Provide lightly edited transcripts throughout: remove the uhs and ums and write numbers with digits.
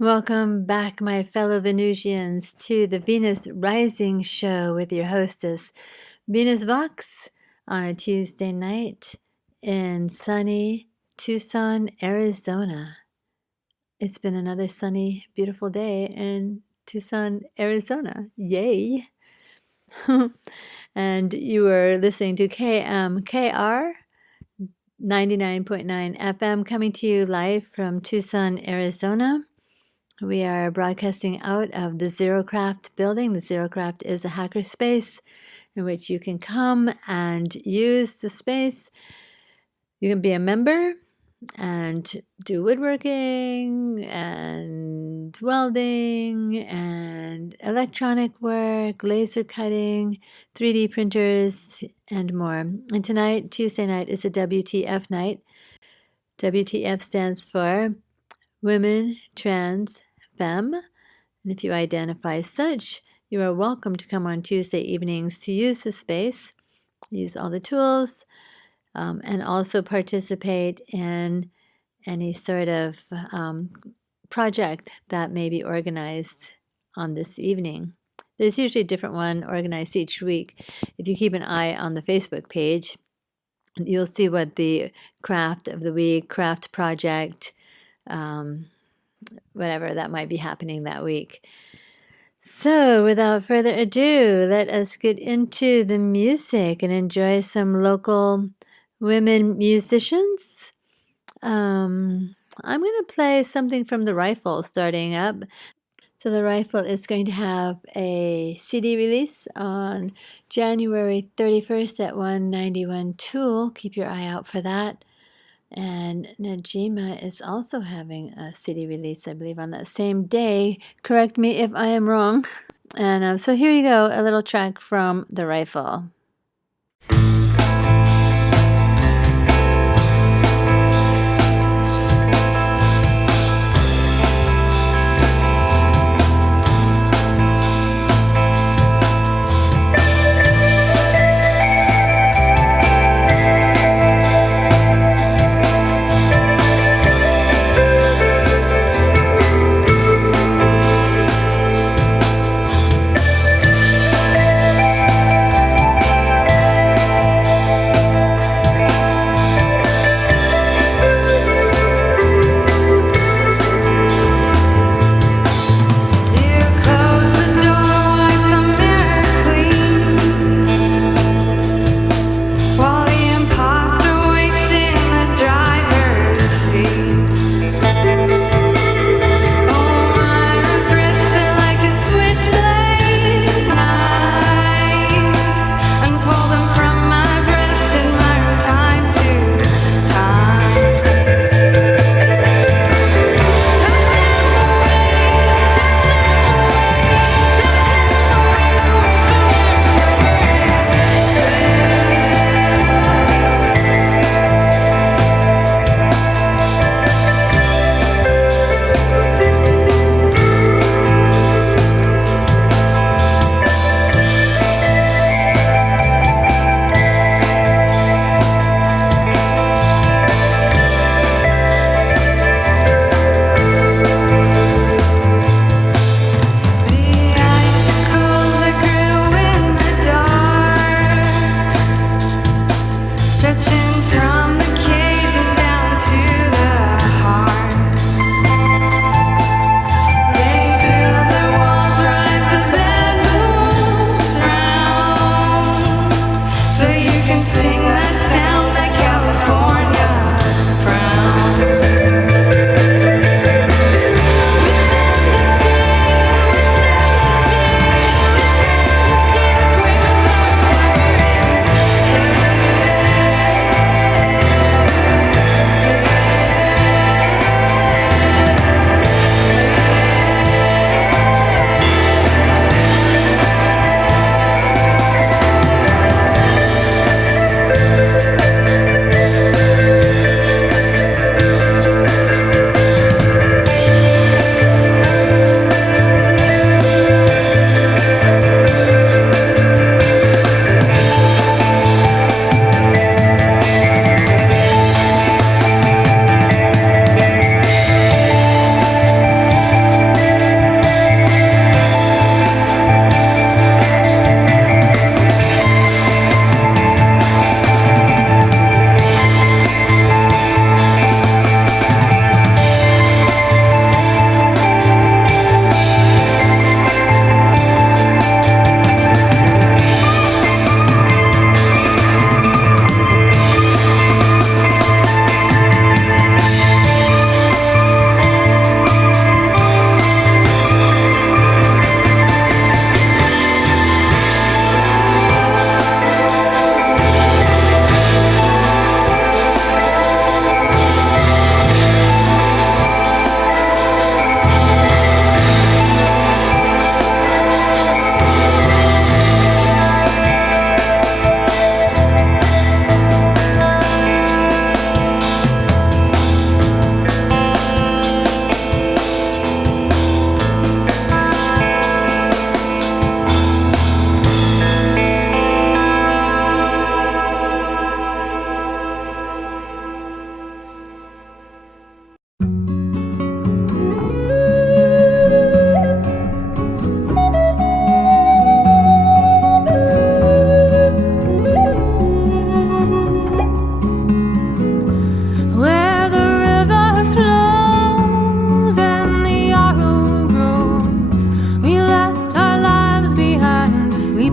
Welcome back, my fellow Venusians, to the Venus Rising Show with your hostess, Venus Vox, on a Tuesday night in sunny Tucson, Arizona. It's been another sunny, beautiful day in Tucson, Arizona. Yay! And you were listening to KMKR 99.9 FM, coming to you live from Tucson, Arizona. We are broadcasting out of the Xerocraft building. The Xerocraft is a hackerspace in which you can come and use the space. You can be a member and do woodworking and welding and electronic work, laser cutting, 3D printers, and more. And tonight, Tuesday night, is a WTF night. WTF stands for Women, Trans, Femme, and if you identify as such, you are welcome to come on Tuesday evenings to use the space, use all the tools, and also participate in any sort of project that may be organized on this evening. There's usually a different one organized each week. If you keep an eye on the Facebook page, you'll see what the craft of the week, craft project, whatever that might be happening that week. So without further ado, let us get into the music and enjoy some local women musicians. I'm going to play something from The Rifle starting up. So The Rifle is going to have a CD release on January 31st at 191 Tool. Keep your eye out for that. And Najima is also having a CD release, I believe, on that same day. Correct me if I am wrong. And so here you go, a little track from The Rifle.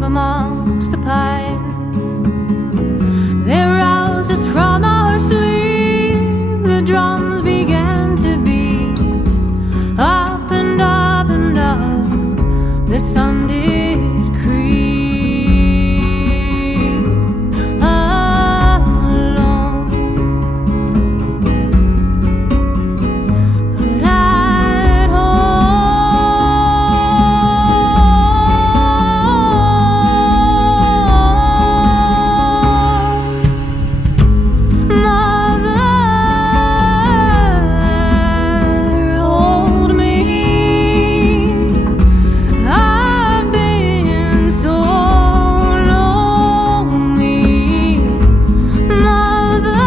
amongst the pines. They roused us from our sleep. The drums began to beat. Up and up and up, the sun did creep along. But at home, Mother, hold me. I've been so lonely. Mother,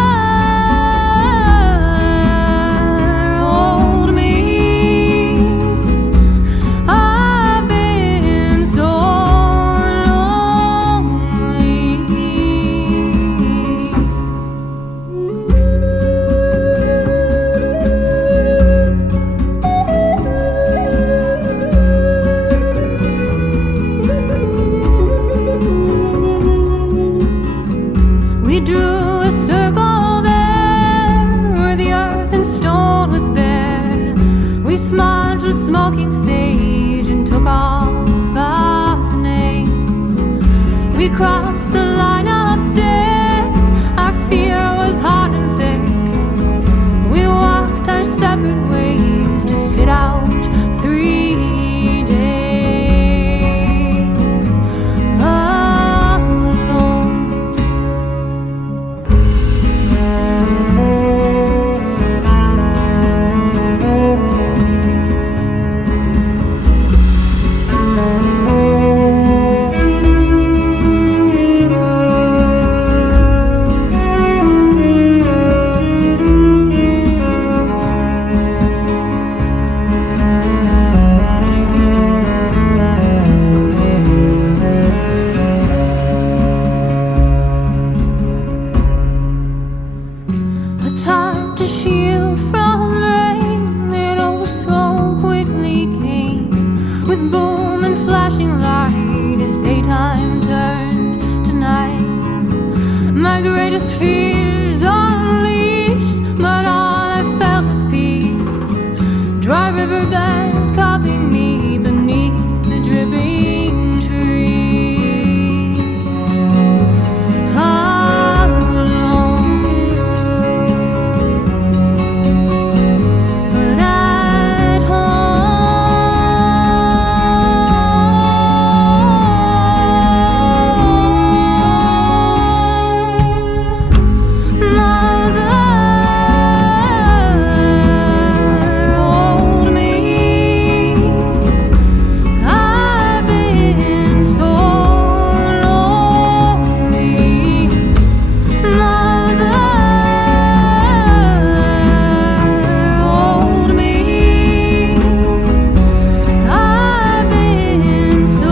hold me. I've been so lonely. We drew a circle there where the earth and stone was bare. We smudged with smoking sage and took off our names. We crossed the line upstairs. Our fear was hot and thick. We walked our separate ways to sit out 3 days alone. A time to shield from rain, it oh so quickly came. With boom and flashing light as daytime turned to night. My greatest fears unleashed, but all I felt was peace. Dry riverbed cupping me beneath the dripping tree. Alone. But at home, Mother, hold me. I've been so lonely. Mother, hold me. I've been so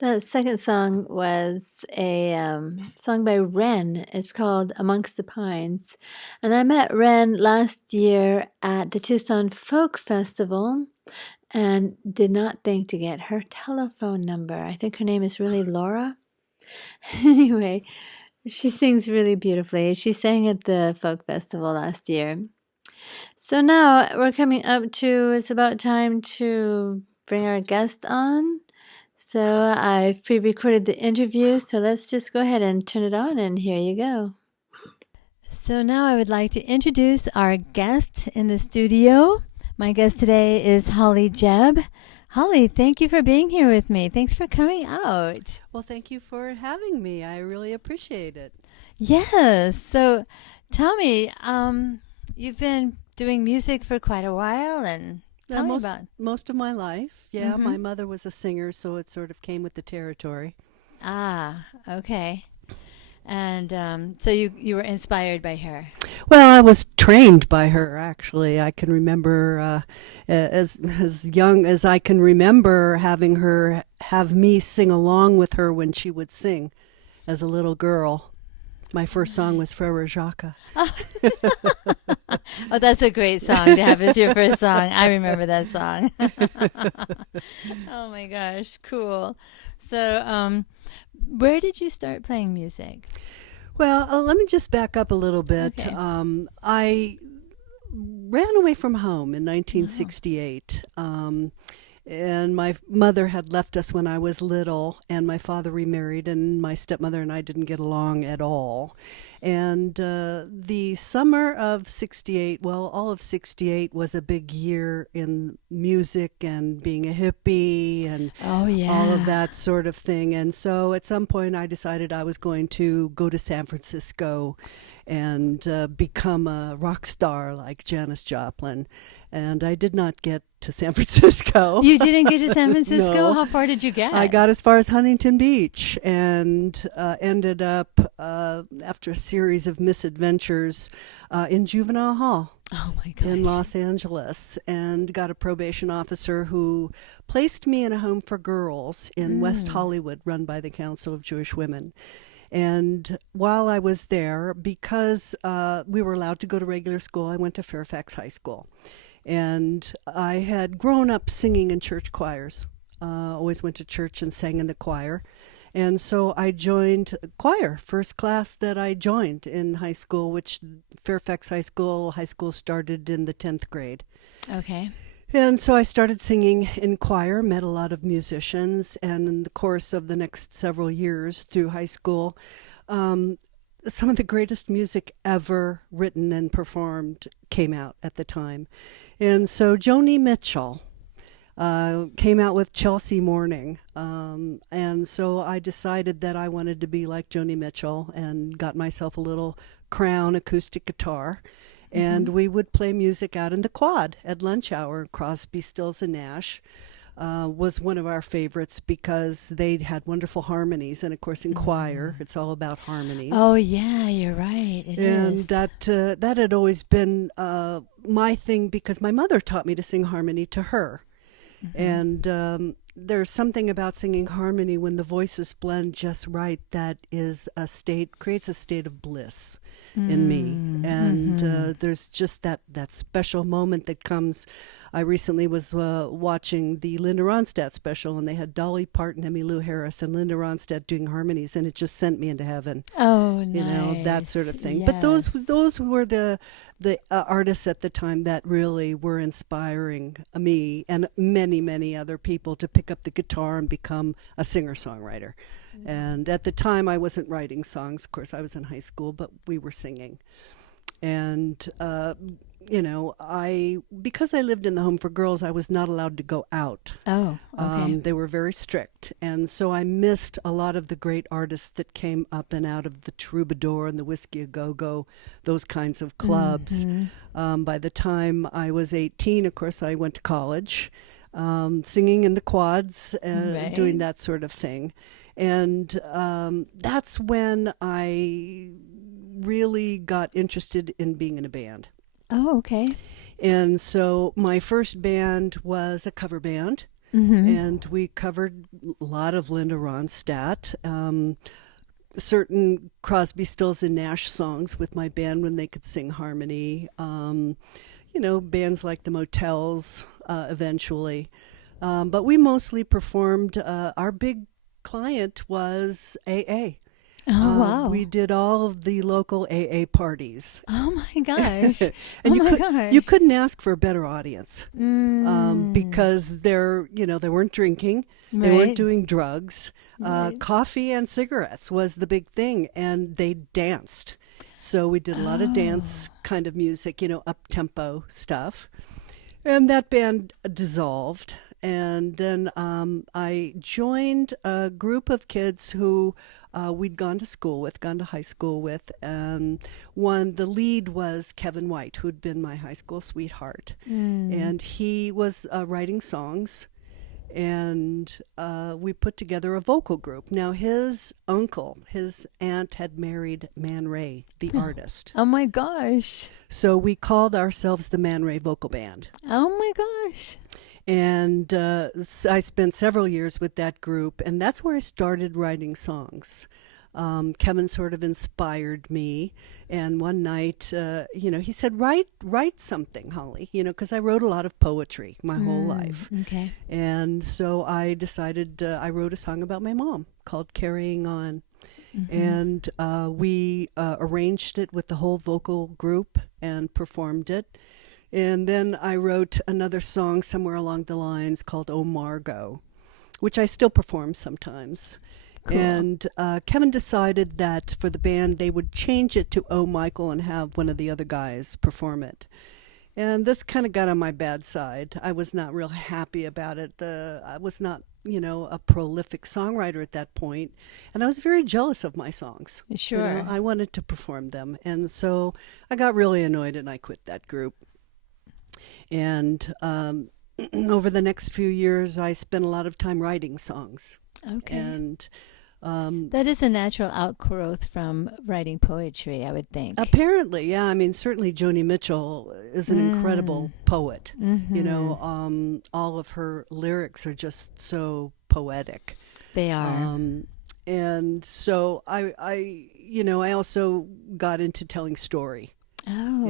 That second song was a song by Wren. It's called Amongst the Pines. And I met Wren last year at the Tucson Folk Festival and did not think to get her telephone number. I think her name is really Laura. Anyway, she sings really beautifully. She sang at the Folk Festival last year. So now we're coming up to, it's about time to bring our guest on. So I've pre-recorded the interview, so let's just go ahead and turn it on, and here you go. So now I would like to introduce our guest in the studio. My guest today is Holly Jebb. Holly, thank you for being here with me. Thanks for coming out. Well, thank you for having me. I really appreciate it. Yes. So tell me, you've been doing music for quite a while, and Tell me about. Most of my life. Yeah, my mother was a singer, so it sort of came with the territory. Ah, okay. And so you were inspired by her. Well, I was trained by her, actually. I can remember as young as I can remember having her have me sing along with her when she would sing as a little girl. My first song was Frere Jacques. Oh, that's a great song to have as your first song. I remember that song. Oh my gosh, cool. So, where did you start playing music? Well, let me just back up a little bit. Okay. I ran away from home in 1968. And my mother had left us when I was little, and my father remarried, and my stepmother and I didn't get along at all. And the summer of 68, well, all of 68 was a big year in music and being a hippie and all of that sort of thing. And so at some point I decided I was going to go to San Francisco and become a rock star like Janis Joplin. And I did not get to San Francisco. You didn't get to San Francisco? No. How far did you get? I got as far as Huntington Beach and ended up, after a series of misadventures, in juvenile hall. Oh my gosh. In Los Angeles, and got a probation officer who placed me in a home for girls in West Hollywood run by the Council of Jewish Women. And while I was there, because we were allowed to go to regular school, I went to Fairfax High School. And I had grown up singing in church choirs. Always went to church and sang in the choir. And so I joined choir, first class that I joined in high school, which Fairfax High School started in the 10th grade. Okay. And so I started singing in choir, met a lot of musicians, and in the course of the next several years through high school, some of the greatest music ever written and performed came out at the time. And so Joni Mitchell came out with Chelsea Morning. And so I decided that I wanted to be like Joni Mitchell and got myself a little Crown acoustic guitar. And we would play music out in the quad at lunch hour. Crosby, Stills, and Nash was one of our favorites because they had wonderful harmonies. And, of course, in choir, it's all about harmonies. Oh, yeah, you're right. It is. That had always been my thing because my mother taught me to sing harmony to her. And there's something about singing harmony when the voices blend just right that creates a state of bliss in me. And there's just that special moment that comes. I recently was watching the Linda Ronstadt special, and they had Dolly Parton, Emmylou Harris, and Linda Ronstadt doing harmonies, and it just sent me into heaven. Oh, nice. You know, that sort of thing. Yes. But those were the artists at the time that really were inspiring me and many, many other people to pick up the guitar and become a singer-songwriter. And at the time, I wasn't writing songs. Of course, I was in high school, but we were singing. And because I lived in the home for girls, I was not allowed to go out. Oh, okay. They were very strict. And so I missed a lot of the great artists that came up and out of the Troubadour and the Whiskey A Go-Go, those kinds of clubs. By the time I was 18, of course, I went to college, singing in the quads, doing that sort of thing. And that's when I really got interested in being in a band. Oh, okay. And so my first band was a cover band, and we covered a lot of Linda Ronstadt, certain Crosby, Stills, and Nash songs with my band when they could sing harmony. Bands like the Motels eventually. But we mostly performed, our big client was AA. Oh, wow. We did all of the local AA parties. Oh, my gosh. And you gosh. couldn't ask for a better audience because they weren't drinking. They weren't doing drugs. Coffee and cigarettes was the big thing, and they danced. So we did a lot of dance kind of music, up-tempo stuff. And that band dissolved. And then I joined a group of kids who we'd gone to high school with. The lead was Kevin White, who'd been my high school sweetheart. And he was writing songs. And we put together a vocal group. Now, his aunt had married Man Ray, the artist. Oh my gosh. So we called ourselves the Man Ray Vocal Band. Oh my gosh. And I spent several years with that group, and that's where I started writing songs. Kevin sort of inspired me, and one night, he said, write something, Holly, because I wrote a lot of poetry my whole life. Okay. And so I decided, I wrote a song about my mom called Carrying On. And we arranged it with the whole vocal group and performed it. And then I wrote another song somewhere along the lines called Oh Margot, which I still perform sometimes. Cool. And Kevin decided that for the band, they would change it to Oh Michael and have one of the other guys perform it. And this kind of got on my bad side. I was not real happy about it. I was not, a prolific songwriter at that point. And I was very jealous of my songs. Sure. I wanted to perform them. And so I got really annoyed and I quit that group. And over the next few years, I spent a lot of time writing songs. Okay. And that is a natural outgrowth from writing poetry, I would think. apparently, yeah. I mean, certainly Joni Mitchell is an incredible poet. All of her lyrics are just so poetic. They are. And so I also got into telling story. Oh,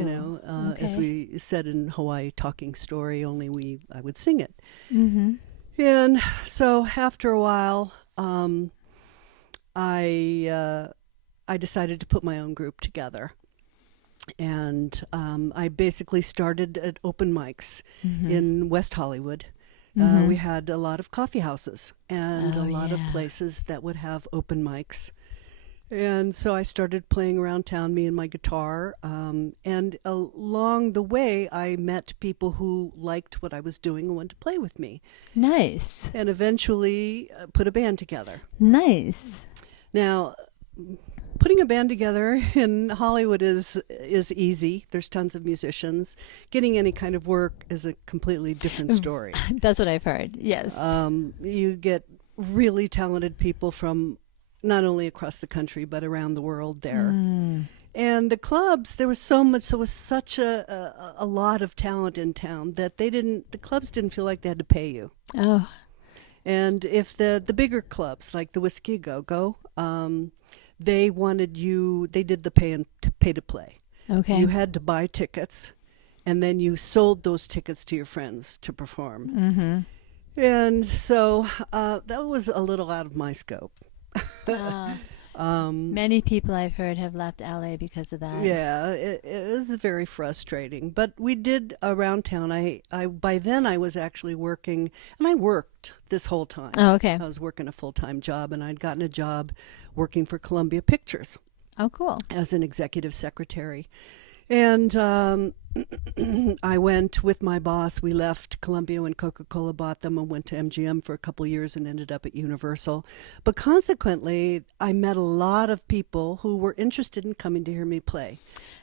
Okay. As we said in Hawaii, talking story, only I would sing it. And so after a while, I decided to put my own group together. And I basically started at open mics in West Hollywood. We had a lot of coffee houses and a lot of places that would have open mics. And so I started playing around town, me and my guitar. And along the way, I met people who liked what I was doing and wanted to play with me. Nice. And eventually put a band together. Nice. Now, putting a band together in Hollywood is easy. There's tons of musicians. Getting any kind of work is a completely different story. That's what I've heard. Yes. You get really talented people from not only across the country, but around the world there. And the clubs, there was such a lot of talent in town that the clubs didn't feel like they had to pay you. Oh. And if the bigger clubs, like the Whiskey Go-Go, they did the pay to play. Okay. You had to buy tickets, and then you sold those tickets to your friends to perform. And so that was a little out of my scope. Many people I've heard have left LA because of that. Yeah, it was very frustrating. But we did around town. I by then I was actually working, and I worked this whole time. Oh, okay. I was working a full-time job, and I'd gotten a job working for Columbia Pictures. Oh, cool. As an executive secretary. And I went with my boss. We left Columbia when Coca-Cola bought them and went to MGM for a couple of years and ended up at Universal. But consequently, I met a lot of people who were interested in coming to hear me play.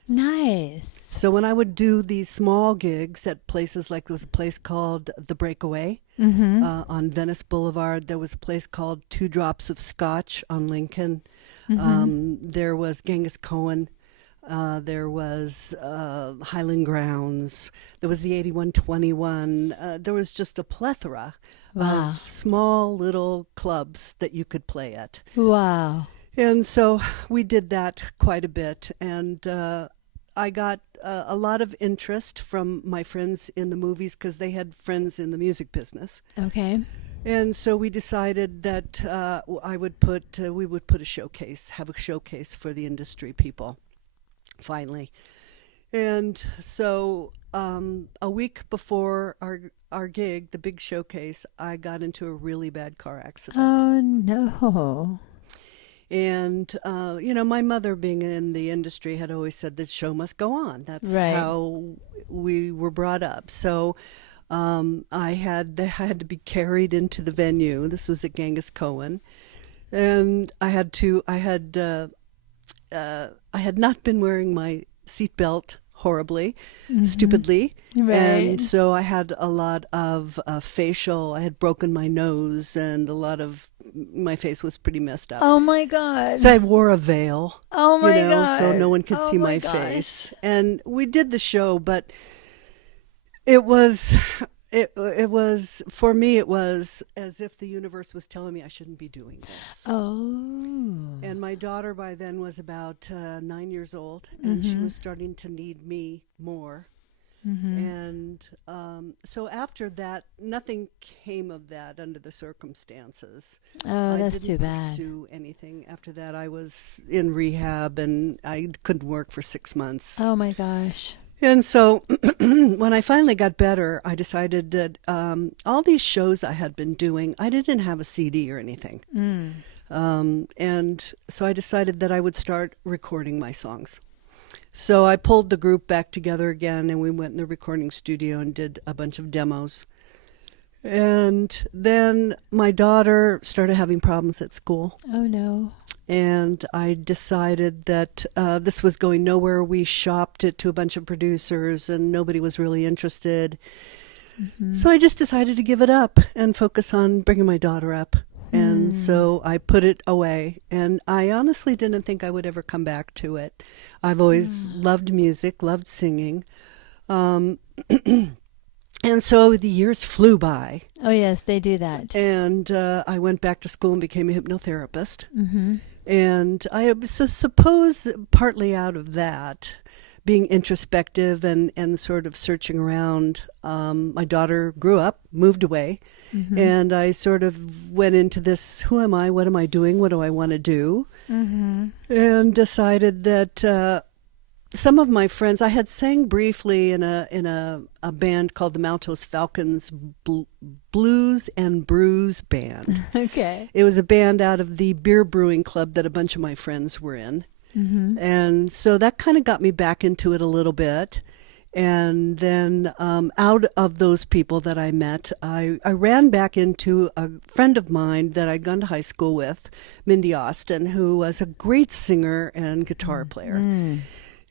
Nice. So when I would do these small gigs at places like there was a place called The Breakaway on Venice Boulevard. There was a place called Two Drops of Scotch on Lincoln. There was Genghis Cohen. There was Highland Grounds. There was the 8121. There was just a plethora of small little clubs that you could play at. Wow. And so we did that quite a bit. And I got a lot of interest from my friends in the movies because they had friends in the music business. Okay. And so we decided that we would put have a showcase for the industry people. Finally. And so a week before our gig, the big showcase, I got into a really bad car accident. Oh, no. And, my mother being in the industry had always said that show must go on. That's right. how we were brought up. So I had to be carried into the venue. This was at Genghis Cohen. And I had not been wearing my seatbelt horribly, stupidly. Right. And so I had a lot of facial, I had broken my nose, and my face was pretty messed up. Oh my God. So I wore a veil. Oh my God. So no one could see my gosh. face. And we did the show, but it was for me, it was as if the universe was telling me I shouldn't be doing this. Oh. And my daughter by then was about 9 years old, and she was starting to need me more. And so after that, nothing came of that under the circumstances. Oh, that's too bad. I didn't pursue anything. After that, I was in rehab, and I couldn't work for 6 months. Oh my gosh. And so when I finally got better, I decided that all these shows I had been doing, I didn't have a CD or anything. And so I decided that I would start recording my songs. So I pulled the group back together again, and we went in the recording studio and did a bunch of demos. And then my daughter started having problems at school. Oh no. And I decided that this was going nowhere. We shopped it to a bunch of producers, and nobody was really interested. So I just decided to give it up and focus on bringing my daughter up. And so I put it away. And I honestly didn't think I would ever come back to it. I've always loved music, loved singing. And so the years flew by. Oh yes, they do that. And I went back to school and became a hypnotherapist. And I suppose partly out of that, being introspective and sort of searching around, my daughter grew up, moved away, and I sort of went into this, who am I, what am I doing, what do I want to do, and decided that some of my friends, I had sang briefly in a band called the Maltos Falcons Blues and Brews Band. Okay. It was a band out of the beer brewing club that a bunch of my friends were in. And so that kind of got me back into it a little bit. And then out of those people that I met, I ran back into a friend of mine that I'd gone to high school with, Mindy Austin, who was a great singer and guitar player.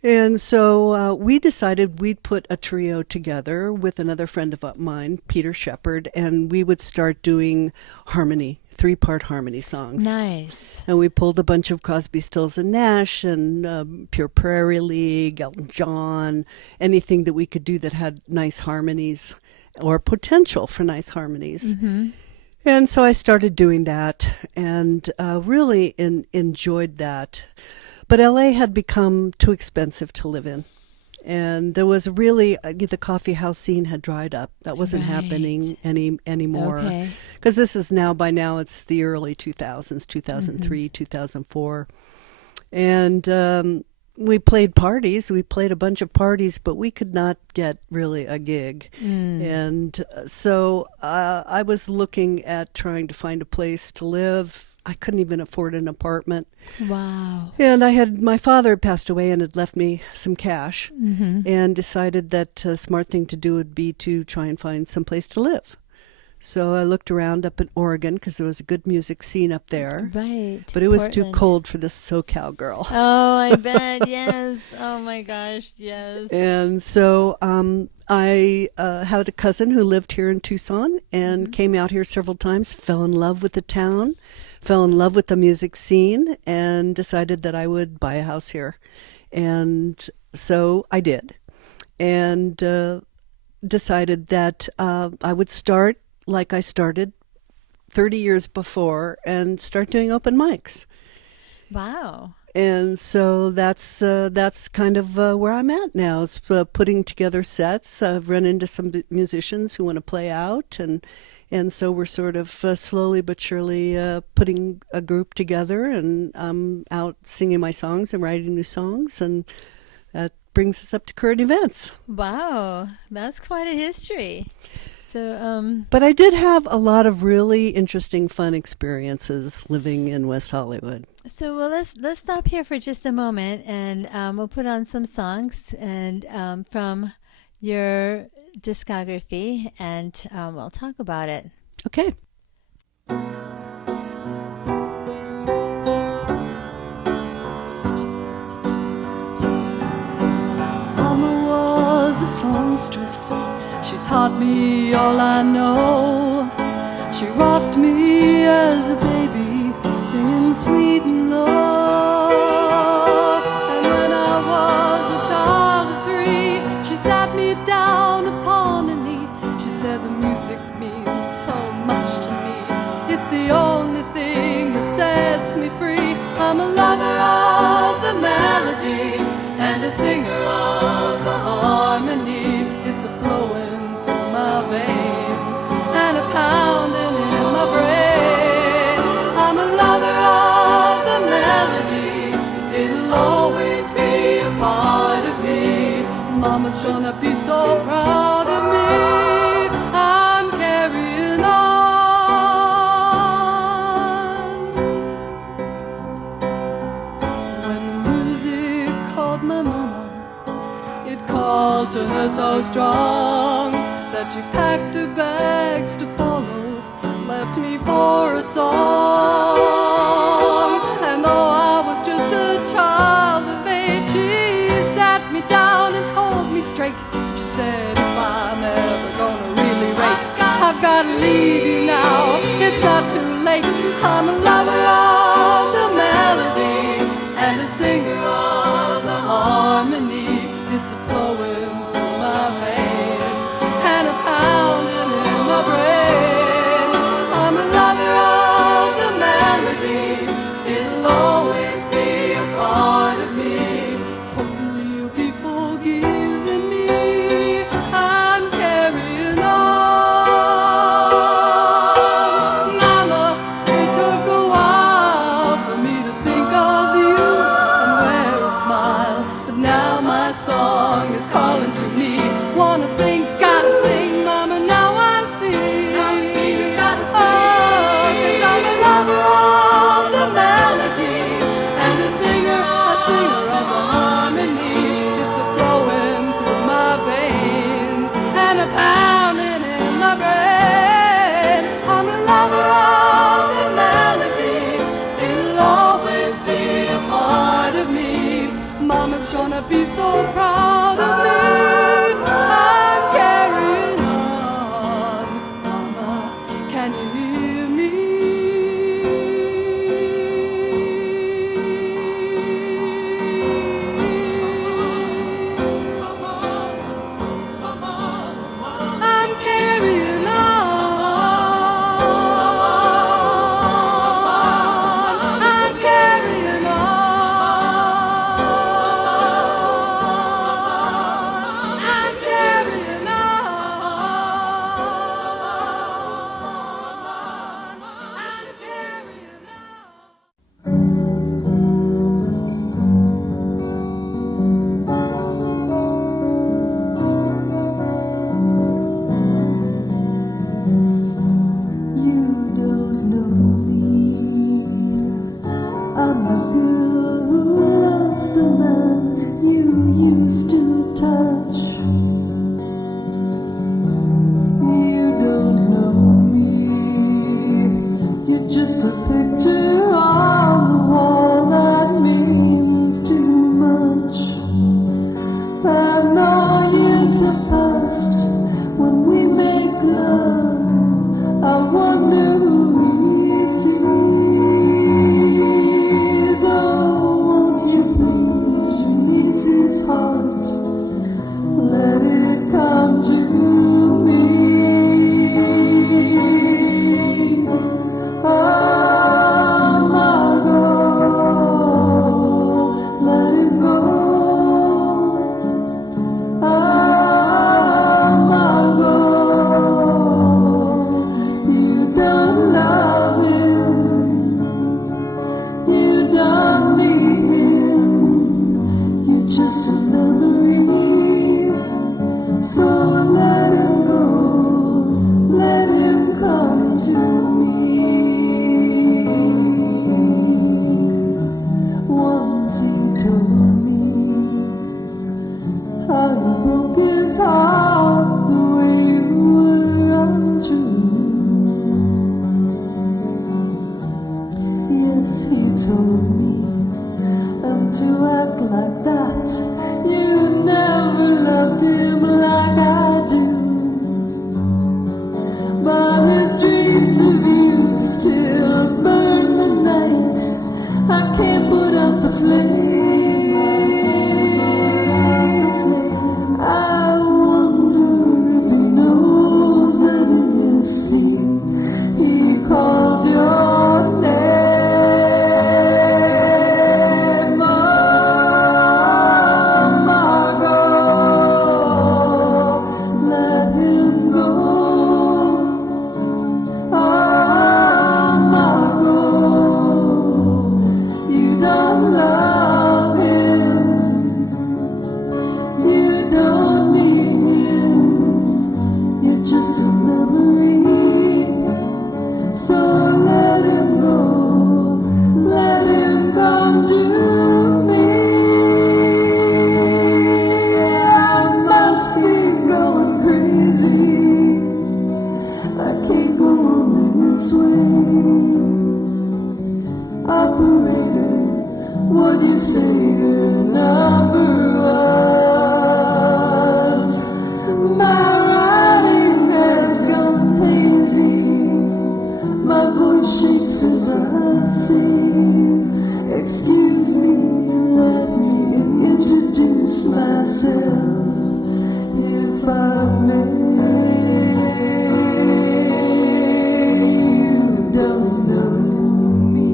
And so we decided we'd put a trio together with another friend of mine, Peter Shepard, and we would start doing harmony, 3-part harmony songs. Nice. And we pulled a bunch of Crosby, Stills and Nash and Pure Prairie League, Elton John, anything that we could do that had nice harmonies or potential for nice harmonies. And so I started doing that and really enjoyed that. But LA had become too expensive to live in. And there was really, the coffee house scene had dried up. That wasn't happening anymore. Because this is by now it's the early 2000s, 2003, 2004. And we played parties. We played a bunch of parties, but we could not get really a gig. And so I was looking at trying to find a place to live. I couldn't even afford an apartment. Wow. And my father passed away and had left me some cash and decided that a smart thing to do would be to try and find some place to live. So I looked around up in Oregon because there was a good music scene up there. Right. But it was too Portland. cold for this SoCal girl. Oh, I bet. Yes. Oh my gosh. Yes. And so I had a cousin who lived here in Tucson and came out here several times, fell in love with the town, fell in love with the music scene, and decided that I would buy a house here. And so I did. And decided that I would start like I started 30 years before and start doing open mics. Wow. And so that's kind of where I'm at now, is putting together sets. I've run into some musicians who want to play out, and so we're sort of slowly but surely putting a group together, and I'm out singing my songs and writing new songs, and that brings us up to current events. Wow. That's quite a history. So, But I did have a lot of really interesting, fun experiences living in West Hollywood. So well, let's stop here for just a moment, and we'll put on some songs and from your discography, and we'll talk about it. Okay. songstress. She taught me all I know. She rocked me as a baby, singing sweet and low. And when I was a child of 3, she sat me down upon a knee. She said the music means so much to me. It's the only thing that sets me free. I'm a lover of the melody and a singer of the harmony. It's a flowing through my veins and a pounding in my brain. I'm a lover of the melody. It'll always be a part of me. Mama's gonna be so proud of me. I'm carrying on. When the music called my mama, it called to her so strong that she packed her bags to follow, left me for a song. And though I was just a child of 8, she sat me down and told me straight. She said, if I'm ever gonna really rate, I've gotta leave you now, it's not too late. I'm a lover of the melody and a singer of the harmony. It's a flowing through my veins and a pounding in my brain. I'm a lover of the melody. It'll always be a part of me. Hopefully you'll be forgiving me. I'm carrying on. Mama, it took a while for me to think of you and wear a smile, but now my song is calling to me. Wanna sing, gotta sing, mama, now I see. Oh, 'cause I'm a lover of the melody and a singer of the harmony. It's a flowing through my veins and a pounding in my brain. I'm a lover of the melody. It'll always be a part of me. Mama's gonna be so proud of me. I'm carrying on. Mama, can you hear me? I'm carrying on. I'm carrying on. I'm carrying on. I'm carrying on. You don't know me. I'm the girl who loves the man you used to touch. You don't know me. You're just a picture on the wall that means too much. And all years have passed when we make love. dreams of you still burn the night. I can't put out the flame. I wonder if he knows that in his sleep he calls your name. Excuse me, let me introduce myself, if I may. You don't know me.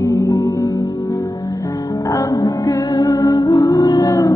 I'm the girl who loves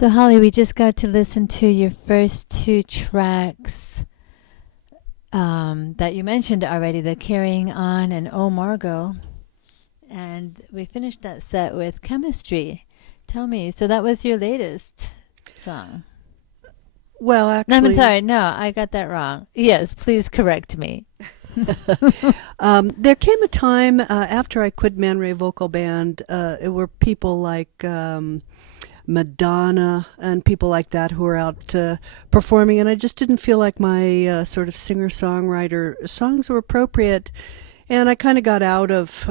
So, Holly, we just got to listen to your first two tracks that you mentioned already, the Carrying On and Oh Margot. And we finished that set with Chemistry. Tell me, so that was your latest song? Well, No, actually, I'm sorry. No, I got that wrong. Yes, please correct me. there came a time after I quit Man Ray Vocal Band, it were people like Madonna and people like that who were out performing, and I just didn't feel like my sort of singer-songwriter songs were appropriate, and I kind of got out of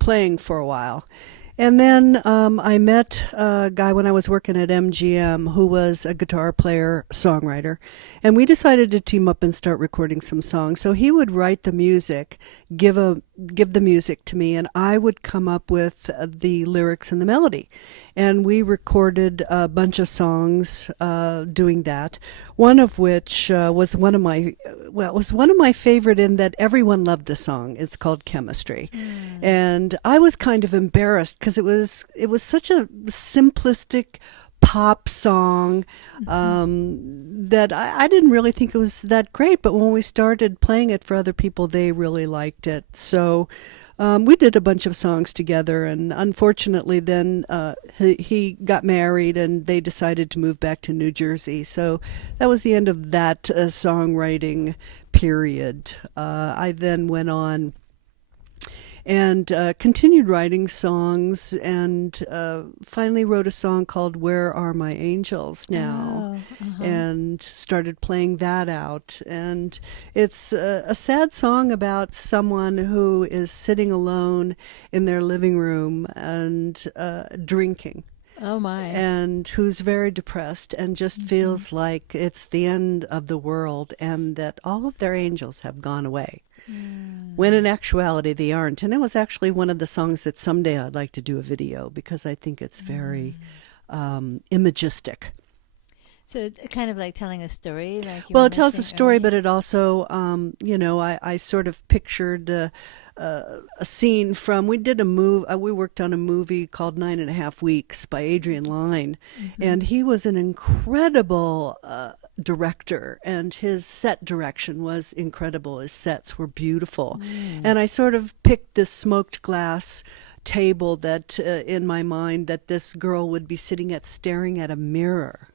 playing for a while. And then I met a guy when I was working at MGM who was a guitar player, songwriter, and we decided to team up and start recording some songs. So he would write the music, give the music to me, and I would come up with the lyrics and the melody. And we recorded a bunch of songs doing that. One of which was one of my favorite in that everyone loved the song. It's called Chemistry. And I was kind of embarrassed because it was such a simplistic pop song that I didn't really think it was that great. But when we started playing it for other people, they really liked it. So we did a bunch of songs together, and unfortunately then he got married and they decided to move back to New Jersey. So that was the end of that songwriting period. I then went on and continued writing songs, and finally wrote a song called Where Are My Angels Now, and started playing that out. And it's a sad song about someone who is sitting alone in their living room and drinking. Oh, my. And who's very depressed and just feels like it's the end of the world and that all of their angels have gone away. When in actuality they aren't. And it was actually one of the songs that someday I'd like to do a video because I think it's very imagistic. So it's kind of like telling a story? Well, it tells a story, but it also, I sort of pictured a scene from, we worked on a movie called 9.5 Weeks by Adrian Lyne, and he was an incredible director, and his set direction was incredible. His sets were beautiful. And I sort of picked this smoked glass table that in my mind that this girl would be sitting at, staring at a mirror.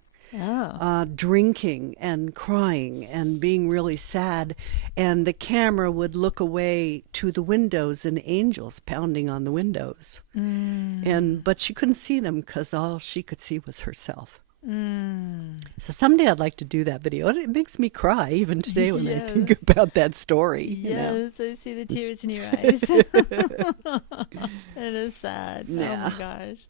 Drinking and crying and being really sad, and the camera would look away to the windows and angels pounding on the windows, but she couldn't see them because all she could see was herself. So someday I'd like to do that video. It makes me cry even today when I think about that story. Yes, I see the tears in your eyes. It is sad. Yeah. Oh my gosh.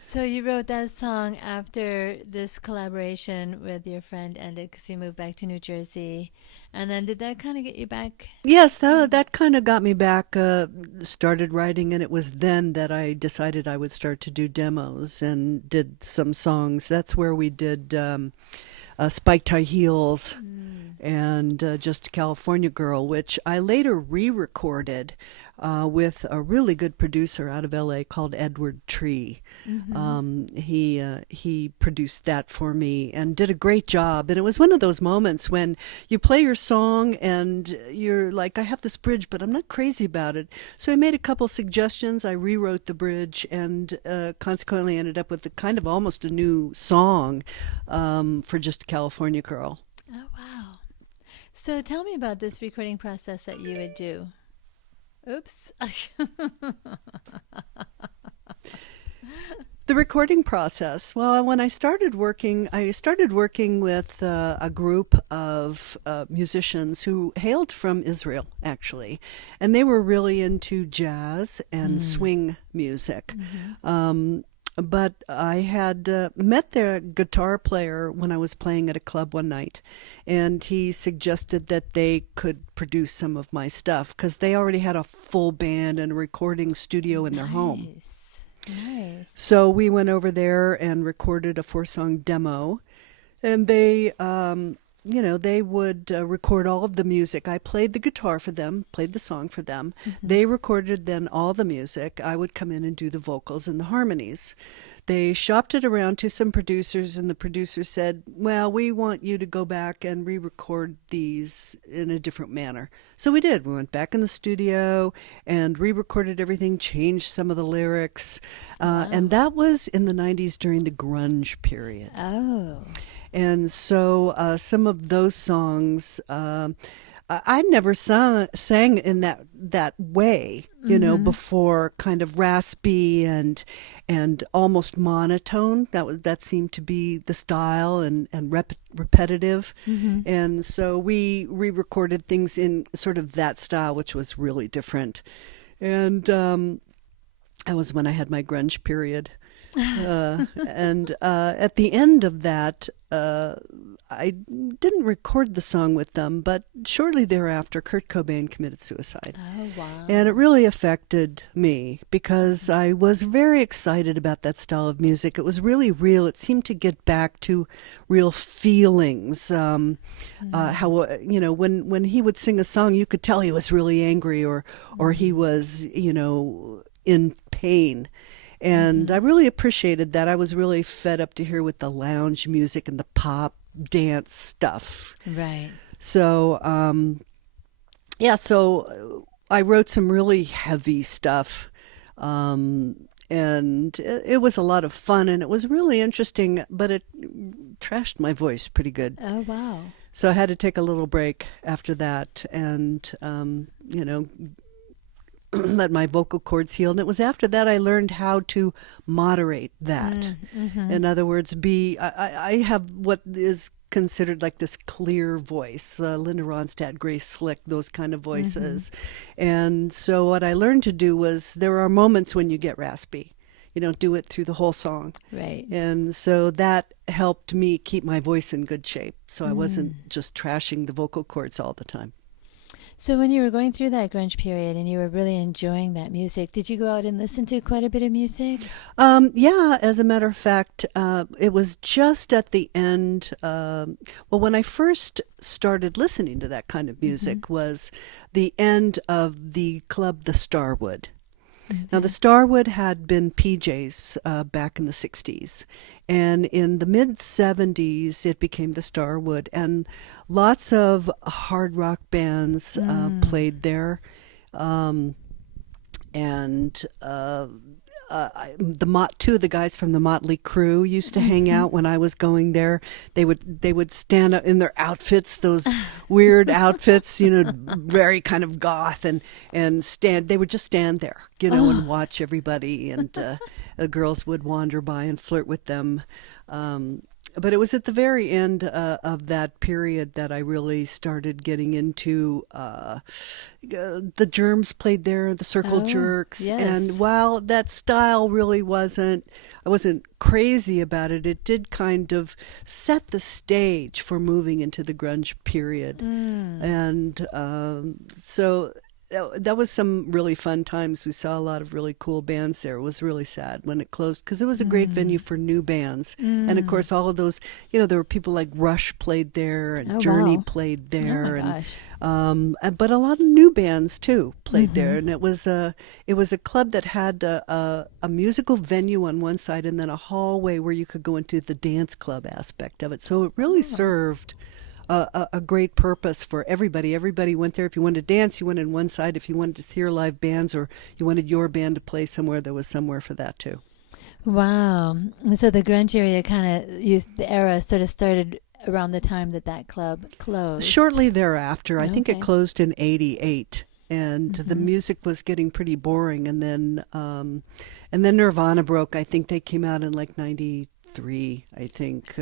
So you wrote that song after this collaboration with your friend ended because you moved back to New Jersey. And then did that kind of get you back? Yes, that kind of got me back, started writing, and it was then that I decided I would start to do demos and did some songs. That's where we did Spiked High Heels and Just a California Girl, which I later re-recorded with a really good producer out of LA called Edward Tree. He produced that for me and did a great job. And it was one of those moments when you play your song and you're like, I have this bridge, but I'm not crazy about it. So I made a couple suggestions. I rewrote the bridge and consequently ended up with a kind of almost a new song for Just a California Girl. Oh, wow. So tell me about this recording process that you would do. Oops. The recording process. Well, when I started working with a group of musicians who hailed from Israel, actually, and they were really into jazz and swing music. But I had met their guitar player when I was playing at a club one night, and he suggested that they could produce some of my stuff because they already had a full band and a recording studio in their home. Nice. So we went over there and recorded a 4-song demo, and they they would record all of the music. I played the guitar for them, played the song for them. They recorded then all the music. I would come in and do the vocals and the harmonies. They shopped it around to some producers, and the producers said, well, we want you to go back and re-record these in a different manner. So we did. We went back in the studio and re-recorded everything, changed some of the lyrics. And that was in the 90s during the grunge period. Oh. And so some of those songs, I never sang in that way, before, kind of raspy and almost monotone. That seemed to be the style and repetitive. And so we re-recorded things in sort of that style, which was really different. And that was when I had my grunge period. And at the end of that, I didn't record the song with them, but shortly thereafter, Kurt Cobain committed suicide. Oh, wow. And it really affected me because I was very excited about that style of music. It was really real. It seemed to get back to real feelings. How, when he would sing a song, you could tell he was really angry or he was, in pain. And I really appreciated that. I was really fed up to hear with the lounge music and the pop dance stuff. Right. So, so I wrote some really heavy stuff. And it was a lot of fun, and it was really interesting, but it trashed my voice pretty good. Oh, wow. So I had to take a little break after that and, let my vocal cords heal. And it was after that I learned how to moderate that. In other words, I have what is considered like this clear voice, Linda Ronstadt, Grace Slick, those kind of voices. And so what I learned to do was there are moments when you get raspy. You don't do it through the whole song. Right. And so that helped me keep my voice in good shape. So I wasn't just trashing the vocal cords all the time. So when you were going through that grunge period and you were really enjoying that music, did you go out and listen to quite a bit of music? Yeah, as a matter of fact, it was just at the end. When I first started listening to that kind of music was the end of the club, the Starwood. Now, the Starwood had been PJ's back in the 60s. And in the mid-70s, it became the Starwood. And lots of hard rock bands played there. Two of the guys from the Motley Crue used to hang out when I was going there. They would stand up in their outfits, those weird outfits, very kind of goth, and stand. They would just stand there, and watch everybody, and the girls would wander by and flirt with them. But it was at the very end of that period that I really started getting into the Germs played there, the Circle Jerks. Yes. And while that style really I wasn't crazy about it, it did kind of set the stage for moving into the grunge period. And so that was some really fun times. We saw a lot of really cool bands there. It was really sad when it closed because it was a great venue for new bands. And of course, all of those, there were people like Rush played there and Journey played there. Oh my gosh. But a lot of new bands too played there. And it was a club that had a musical venue on one side and then a hallway where you could go into the dance club aspect of it. So it really served a great purpose for everybody. Everybody went there. If you wanted to dance, you went in one side. If you wanted to hear live bands or you wanted your band to play somewhere, there was somewhere for that too. Wow. And so the grunge area the era sort of started around the time that club closed. Shortly thereafter. I think it closed in 1988. And the music was getting pretty boring. And then Nirvana broke. I think they came out in like 1993, I think.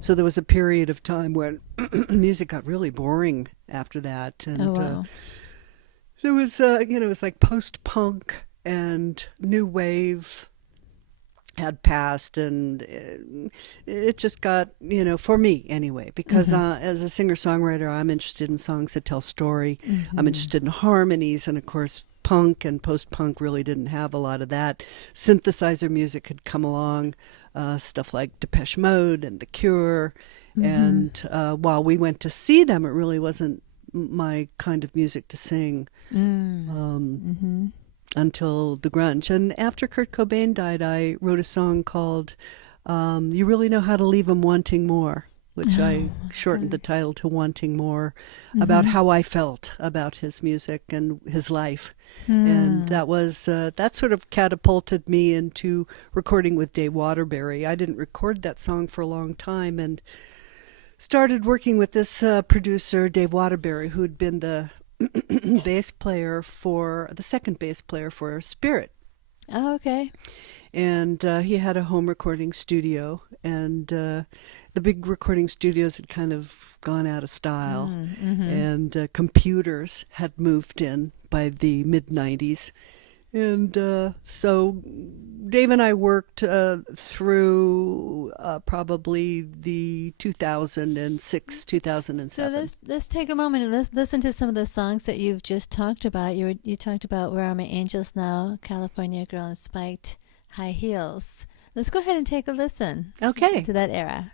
So there was a period of time when music got really boring after that. And there was, it was like post-punk and new wave had passed, and it just got, for me anyway, because as a singer-songwriter, I'm interested in songs that tell story. I'm interested in harmonies, and of course, punk and post-punk really didn't have a lot of that. Synthesizer music had come along, stuff like Depeche Mode and The Cure, And while we went to see them, it really wasn't my kind of music to sing until the grunge. And after Kurt Cobain died, I wrote a song called You Really Know How to Leave 'Em Wanting More, which I shortened the title to Wanting More, about how I felt about his music and his life. And that was that sort of catapulted me into recording with Dave Waterbury. I didn't record that song for a long time and started working with this producer, Dave Waterbury, who'd been the second bass player for Spirit. Oh, okay. And he had a home recording studio, and the big recording studios had kind of gone out of style, and computers had moved in by the mid-'90s. And so Dave and I worked through probably the 2006, 2007. So let's take a moment and let's listen to some of the songs that you've just talked about. You talked about Where Are My Angels Now, California Girl in Spiked High Heels. Let's go ahead and take a listen. Okay. To that era.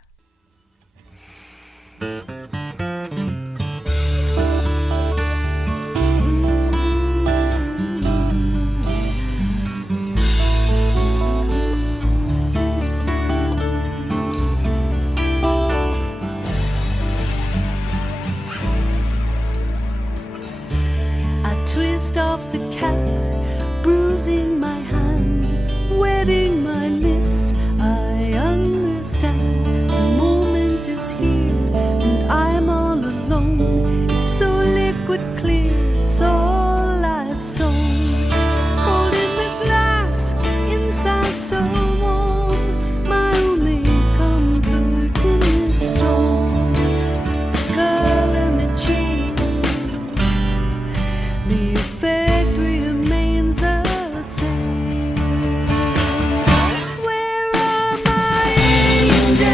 Twist off the cap, bruising my hand, wetting my lips. I understand the moment is here, and I'm all alone. It's so liquid clear, it's all I've sown. Cold in the glass, inside so warm. My only comfort in this storm. The color may change, the effect remains the same. Where are my angels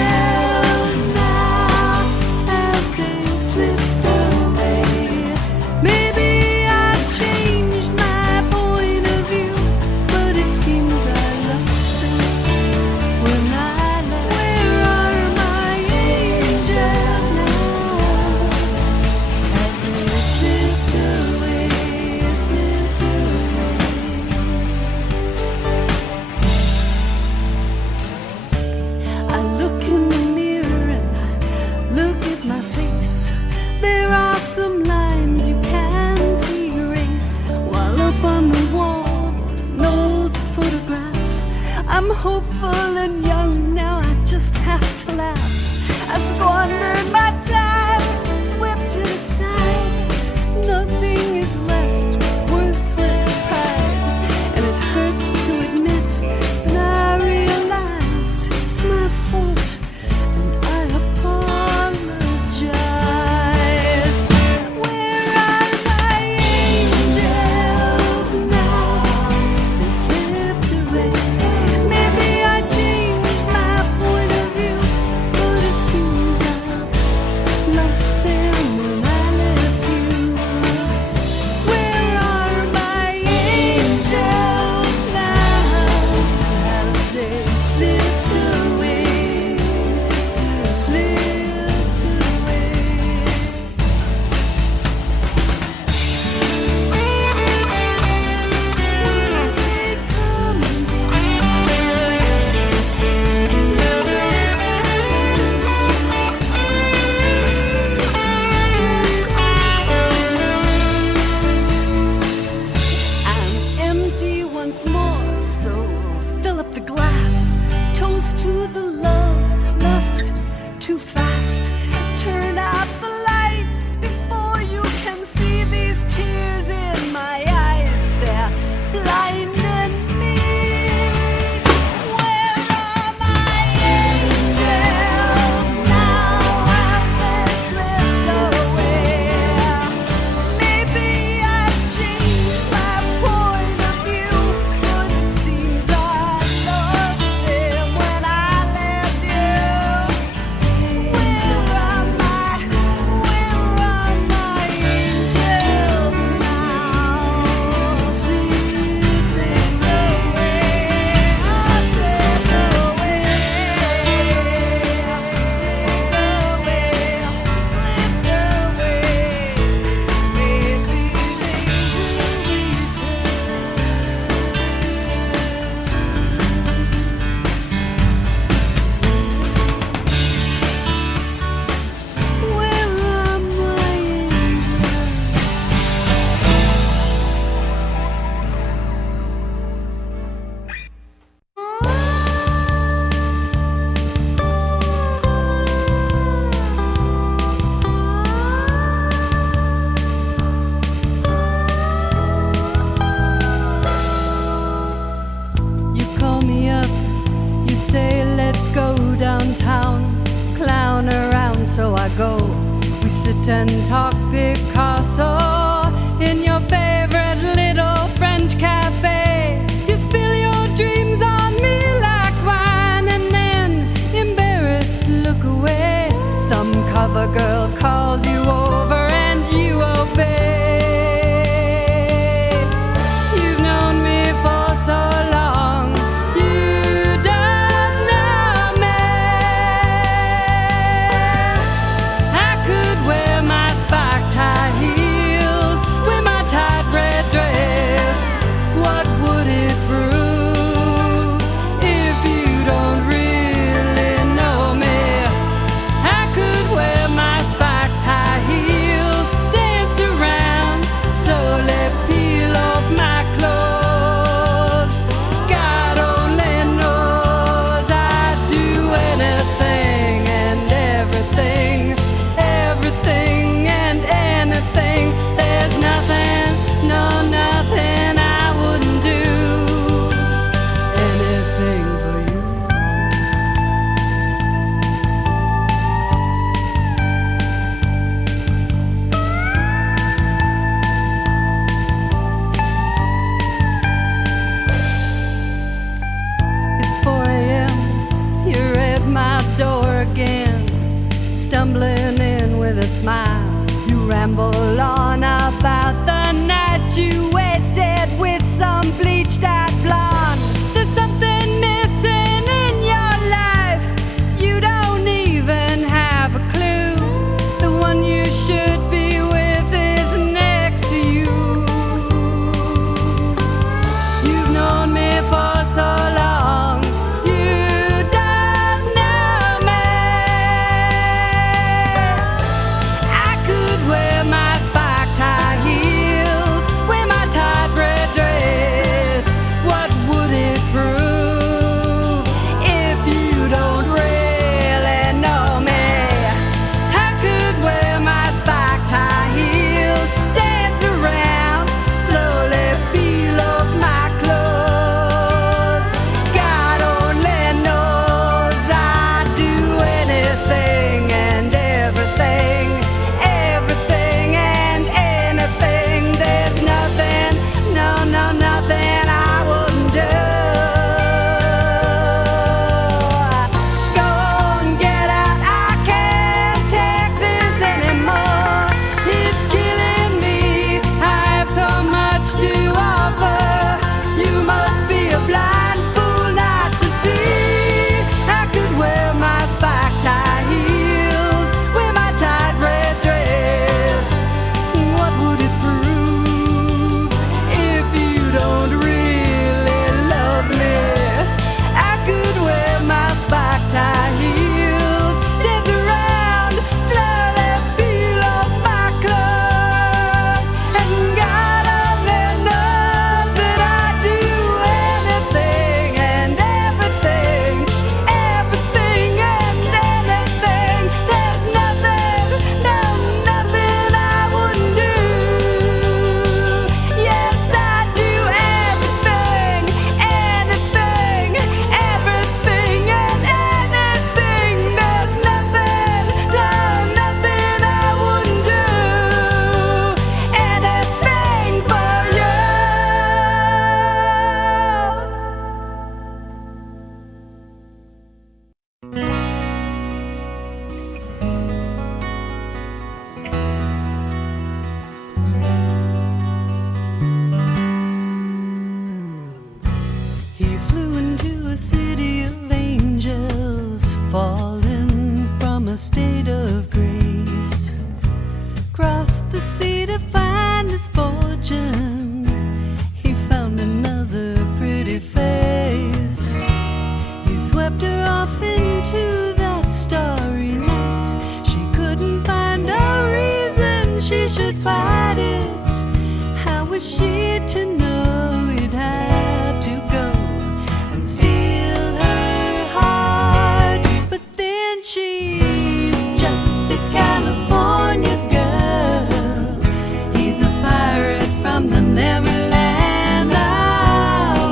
now? Have they slipped away? Maybe I've changed my point of view, but it seems I lost them when I left. Where are my angels now? Have they slipped away? I look in the mirror and I look at my face. There are some lines you can't erase. While up on the wall, an old photograph. I'm hopeful and young now, I just have to laugh. I squandered my time, swept it aside. Nothing is left but worthless pride, and it hurts to admit, and I realize it's my fault, and I apologize. Where are my angels now? They slipped away. Maybe I sit and talk Picasso in your favorite little French cafe. You spill your dreams on me like wine and then, embarrassed, look away. Some cover girl calls you over and you obey. You've known me for so long, you don't know me. I could wear my spike-tie heels with my tight red dress. What would it prove if you don't really know me? I could wear my spike-tie heels, dance around, slowly peel off my clothes. God only knows I'd do anything and everything, everything and anything. There's nothing, no nothing I wouldn't do. Anything for you. It's 4 a.m. You're at my door again, stumbling in with a smile. You ramble on about the night you wasted with some bleached-out blonde. There's something missing in your life. You don't even have a clue. The one you should be with is next to you. You've known me for so long, you don't know me. I could wear my spike-tie heels with my tight red dress. What would it prove if you don't really know me? I could wear my spike-tie heels, dance around, slowly peel off my clothes. God only knows I'd do anything and everything, everything and anything. There's nothing, no, no, nothing I wouldn't do. Go and get out, I can't take this anymore. It's killing me, I have so much to offer. You must be a blind fool not to see. I could wear my spike-tie heels with my tight red dress. What would it prove if you don't really love me? I could wear my spike-tie heels, dance around, slowly peel off my clothes. And God only knows that I'd do anything and everything, everything and anything. There's nothing, no, nothing I wouldn't do. Yes, I'd do everything, anything, everything and anything. There's nothing, no, nothing I wouldn't do. Anything for you. He flew into a city of angels, fallen from a state of grace. Crossed the sea to find his fortune. He found another pretty face. He swept her off into that starry night. She couldn't find a reason she should fight it. How was she to know he'd have to go and steal her heart? But then she's just a California girl. He's a pirate from the Neverland, a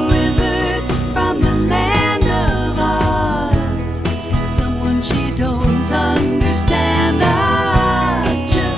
wizard from the land of Oz. Someone she don't understand. I just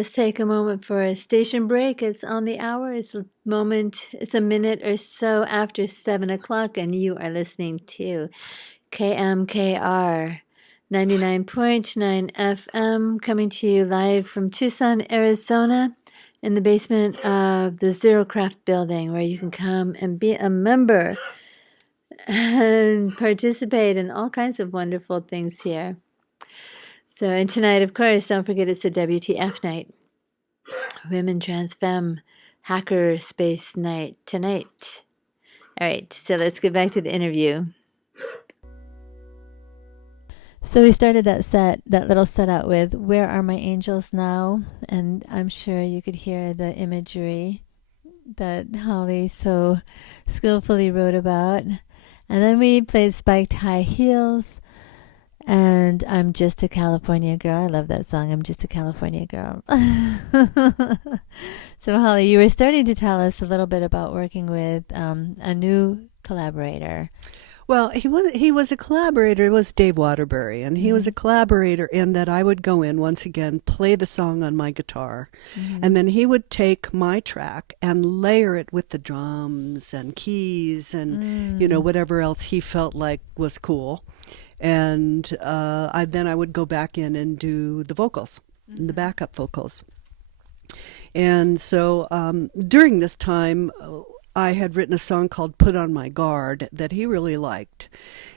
let's take a moment for a station break. It's on the hour. It's a minute or so after 7 o'clock, and you are listening to KMKR 99.9 FM, coming to you live from Tucson, Arizona, in the basement of the Xerocraft building, where you can come and be a member and participate in all kinds of wonderful things here. So, and tonight, of course, don't forget it's a WTF night. Women Trans Femme Hacker Space Night tonight. All right, so let's get back to the interview. So we started that little set out with "Where Are My Angels Now?" And I'm sure you could hear the imagery that Holly so skillfully wrote about. And then we played "Spiked High Heels" and "I'm Just a California Girl." I love that song, "I'm Just a California Girl." So Holly, you were starting to tell us a little bit about working with a new collaborator. Well, he was a collaborator. It was Dave Waterbury, and he was a collaborator in that I would go in once again, play the song on my guitar, and then he would take my track and layer it with the drums and keys and whatever else he felt like was cool, and I would go back in and do the vocals, the backup vocals, and so during this time, I had written a song called "Put on My Guard" that he really liked.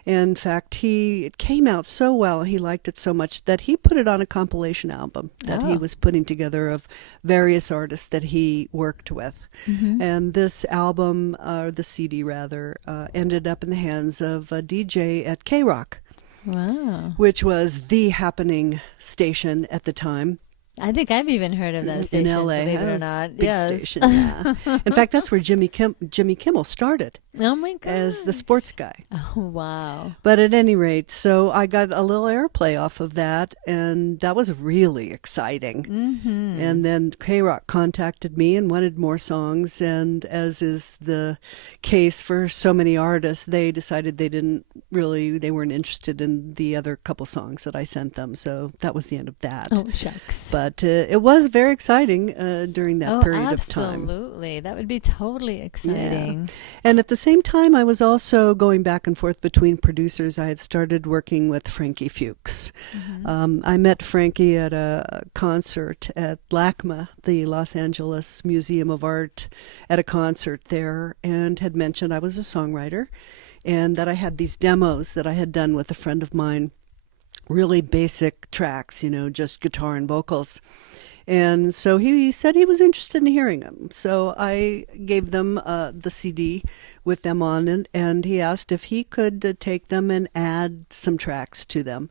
In fact, it came out so well, he liked it so much that he put it on a compilation album that he was putting together of various artists that he worked with. And this album, or the CD rather, ended up in the hands of a DJ at K-Rock, which was the happening station at the time. I think I've even heard of that station, in LA, believe it or not. Big station, yeah. In fact, that's where Jimmy Kimmel started. Oh my gosh. As the sports guy. Oh, wow. But at any rate, so I got a little airplay off of that, and that was really exciting. And then K-Rock contacted me and wanted more songs, and as is the case for so many artists, they decided they weren't interested in the other couple songs that I sent them, so that was the end of that. Oh, shucks. But it was very exciting during that period of time. Absolutely. That would be totally exciting. Yeah. And at the same time, I was also going back and forth between producers. I had started working with Frankie Fuchs. I met Frankie at a concert at LACMA, the Los Angeles Museum of Art, at a concert there, and had mentioned I was a songwriter and that I had these demos that I had done with a friend of mine, really basic tracks, just guitar and vocals. And so he said he was interested in hearing them. So I gave them the CD with them on, and he asked if he could take them and add some tracks to them.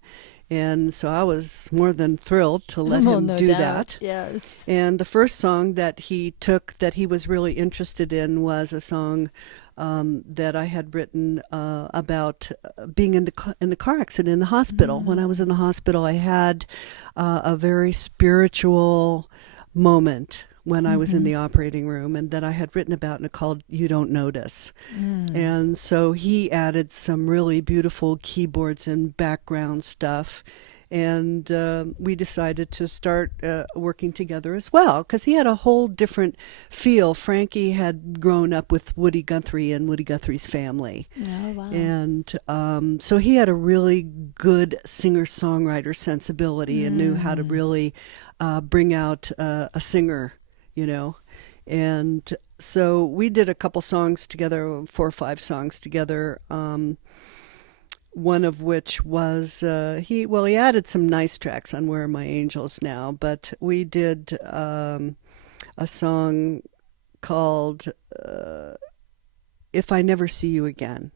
And so I was more than thrilled to let him do that. Yes. And the first song that he took that he was really interested in was a song that I had written about being in the car accident in the hospital. When I was in the hospital, I had a very spiritual moment when I was in the operating room, and that I had written about, and called "You Don't Notice." And so he added some really beautiful keyboards and background stuff. And we decided to start working together as well, because he had a whole different feel. Frankie had grown up with Woody Guthrie and Woody Guthrie's family. Oh, wow. And so he had a really good singer-songwriter sensibility and knew how to really bring out a singer, And so we did a couple songs together, 4 or 5 songs together. One of which was he added some nice tracks on "Where Are My Angels Now," but we did a song called "If I Never See You Again,"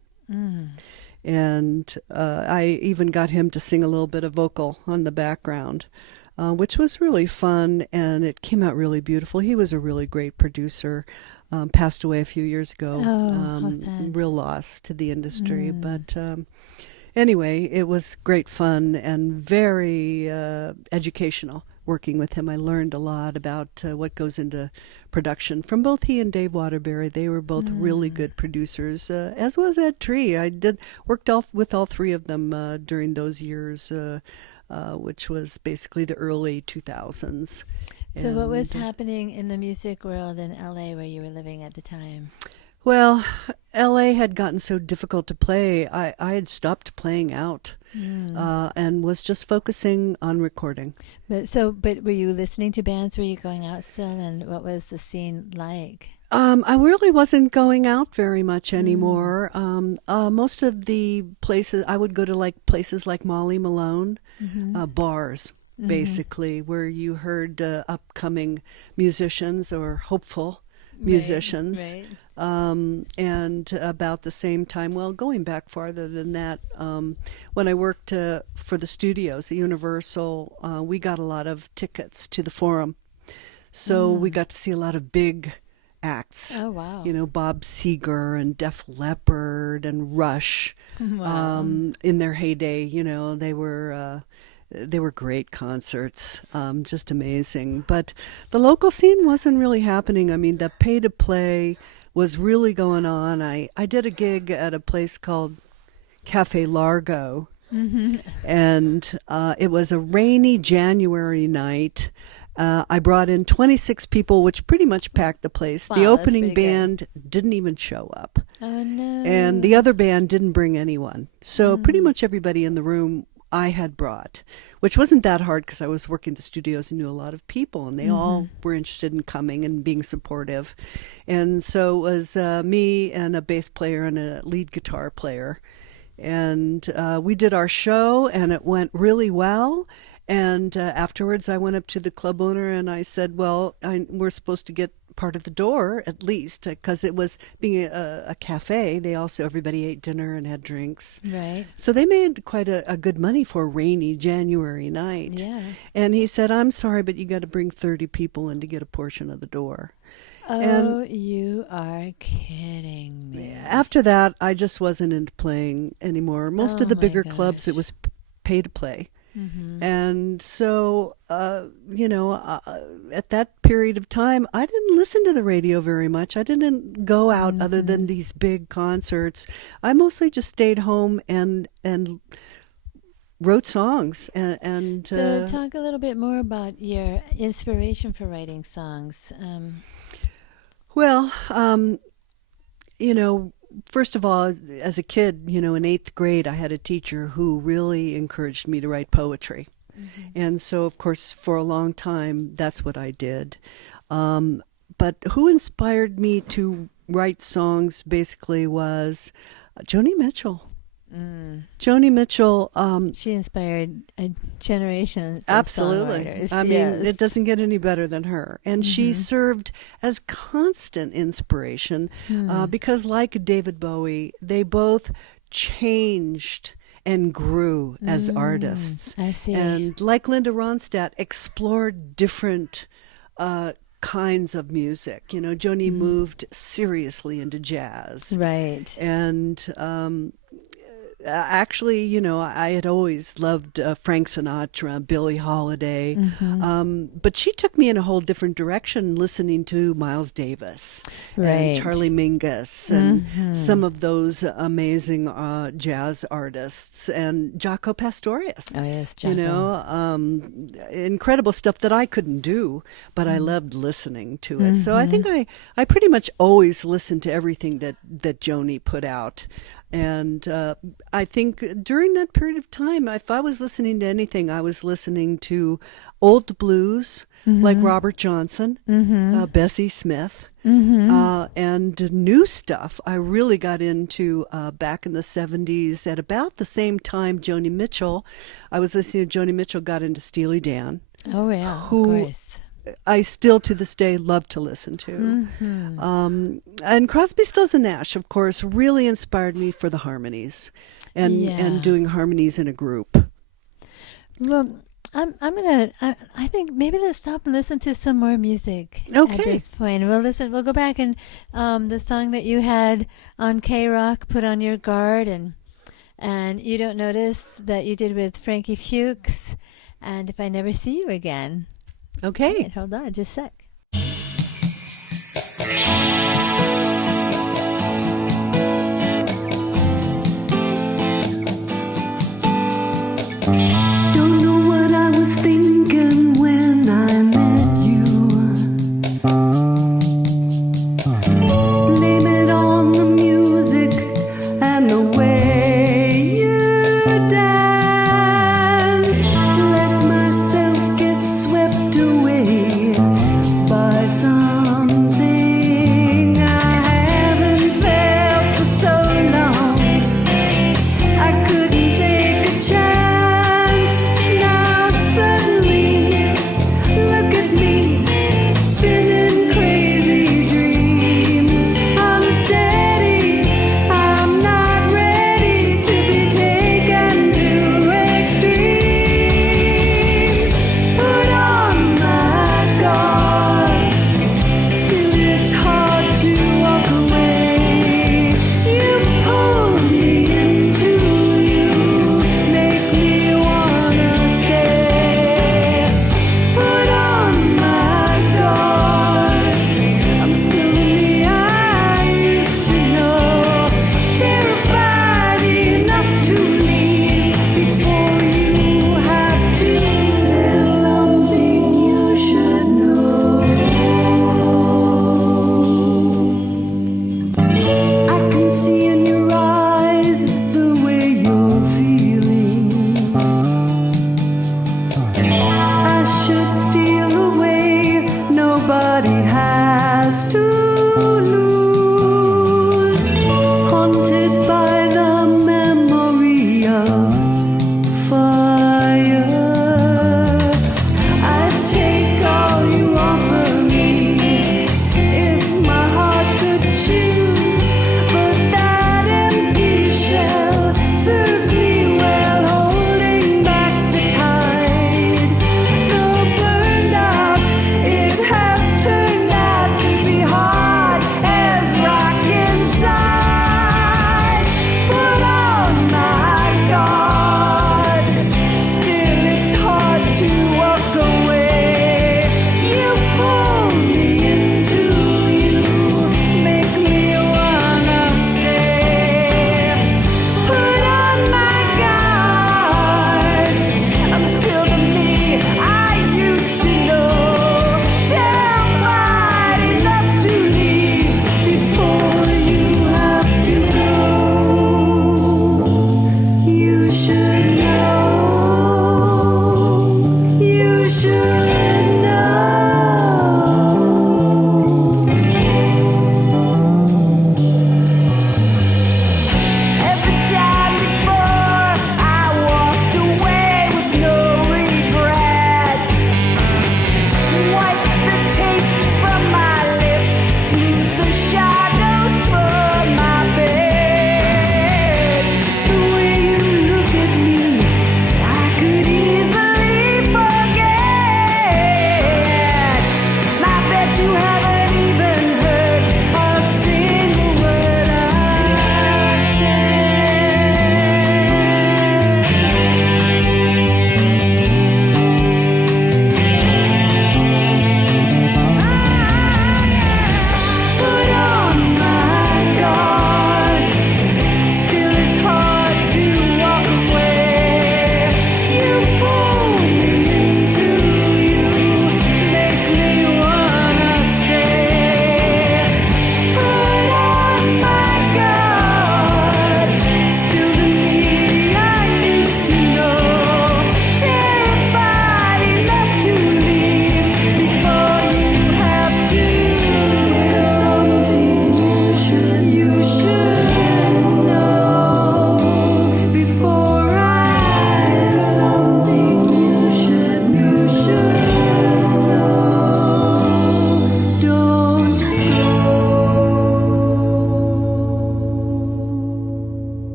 and I even got him to sing a little bit of vocal on the background, which was really fun, and it came out really beautiful. He was a really great producer. Passed away a few years ago. How sad. Real loss to the industry, but anyway, it was great fun and very educational working with him. I learned a lot about what goes into production from both he and Dave Waterbury. They were both really good producers, as was Ed Tree. I worked with all 3 of them during those years, which was basically the early 2000s. So what was And, happening in the music world in LA where you were living at the time? Well, LA had gotten so difficult to play. I had stopped playing out and was just focusing on recording. But were you listening to bands? Were you going out still? And what was the scene like? I really wasn't going out very much anymore. Most of the places, I would go to like places like Molly Malone, bars, basically, where you heard upcoming musicians or hopeful musicians. Right. And about the same time, well, going back farther than that, when I worked for the studios at Universal, we got a lot of tickets to the Forum. So we got to see a lot of big acts. Oh, wow. You know, Bob Seger and Def Leppard and Rush. Wow. In their heyday, you know, they were great concerts, just amazing. But the local scene wasn't really happening. I mean, the pay-to-play was really going on. I did a gig at a place called Cafe Largo, and it was a rainy January night. I brought in 26 people, which pretty much packed the place. Wow, the that's opening pretty good. band didn't even show up. Oh, no. And the other band didn't bring anyone. So pretty much everybody in the room I had brought, which wasn't that hard because I was working the studios and knew a lot of people, and they all were interested in coming and being supportive. And so it was me and a bass player and a lead guitar player. And we did our show, and it went really well. And afterwards, I went up to the club owner and I said, well, we're supposed to get part of the door at least, because it was being a cafe. They also, everybody ate dinner and had drinks. Right. So they made quite a good money for a rainy January night. Yeah. And he said, I'm sorry, but you got to bring 30 people in to get a portion of the door. Oh, And you are kidding me. after that, I just wasn't into playing anymore. Most of the my bigger clubs, it gosh. was pay to play. And so, at that period of time, I didn't listen to the radio very much. I didn't go out other than these big concerts. I mostly just stayed home and wrote songs. And So talk a little bit more about your inspiration for writing songs. Well, first of all, as a kid, in 8th grade, I had a teacher who really encouraged me to write poetry. And so, of course, for a long time, that's what I did. But who inspired me to write songs basically was Joni Mitchell. Joni Mitchell. She inspired a generation of Absolutely. songwriters. I mean, Yes. it doesn't get any better than her. And she served as constant inspiration because, like David Bowie, they both changed and grew as artists. I see. And like Linda Ronstadt, explored different kinds of music. Joni moved seriously into jazz. Right. And actually, I had always loved Frank Sinatra, Billie Holiday, but she took me in a whole different direction, listening to Miles Davis Right. and Charlie Mingus and some of those amazing jazz artists, and Jaco Pastorius. Oh, yes, Jaco. Incredible stuff that I couldn't do, but I loved listening to it. So I think I pretty much always listened to everything that Joni put out. And I think during that period of time, if I was listening to anything, I was listening to old blues like Robert Johnson, Bessie Smith, and new stuff. I really got into back in the 70s at about the same time Joni Mitchell. I was listening to Joni Mitchell, got into Steely Dan. Oh, yeah, who- of course. I still to this day love to listen to. And Crosby, Stills and Nash, of course, really inspired me for the harmonies and doing harmonies in a group. Well, I think maybe let's stop and listen to some more music at Okay. this point. We'll go back and the song that you had on K-Rock, Put on Your Guard, and You Don't Notice, that you did with Frankie Fuchs, and If I Never See You Again. Okay. All right, hold on just a sec. Don't know what I was thinking when I met you.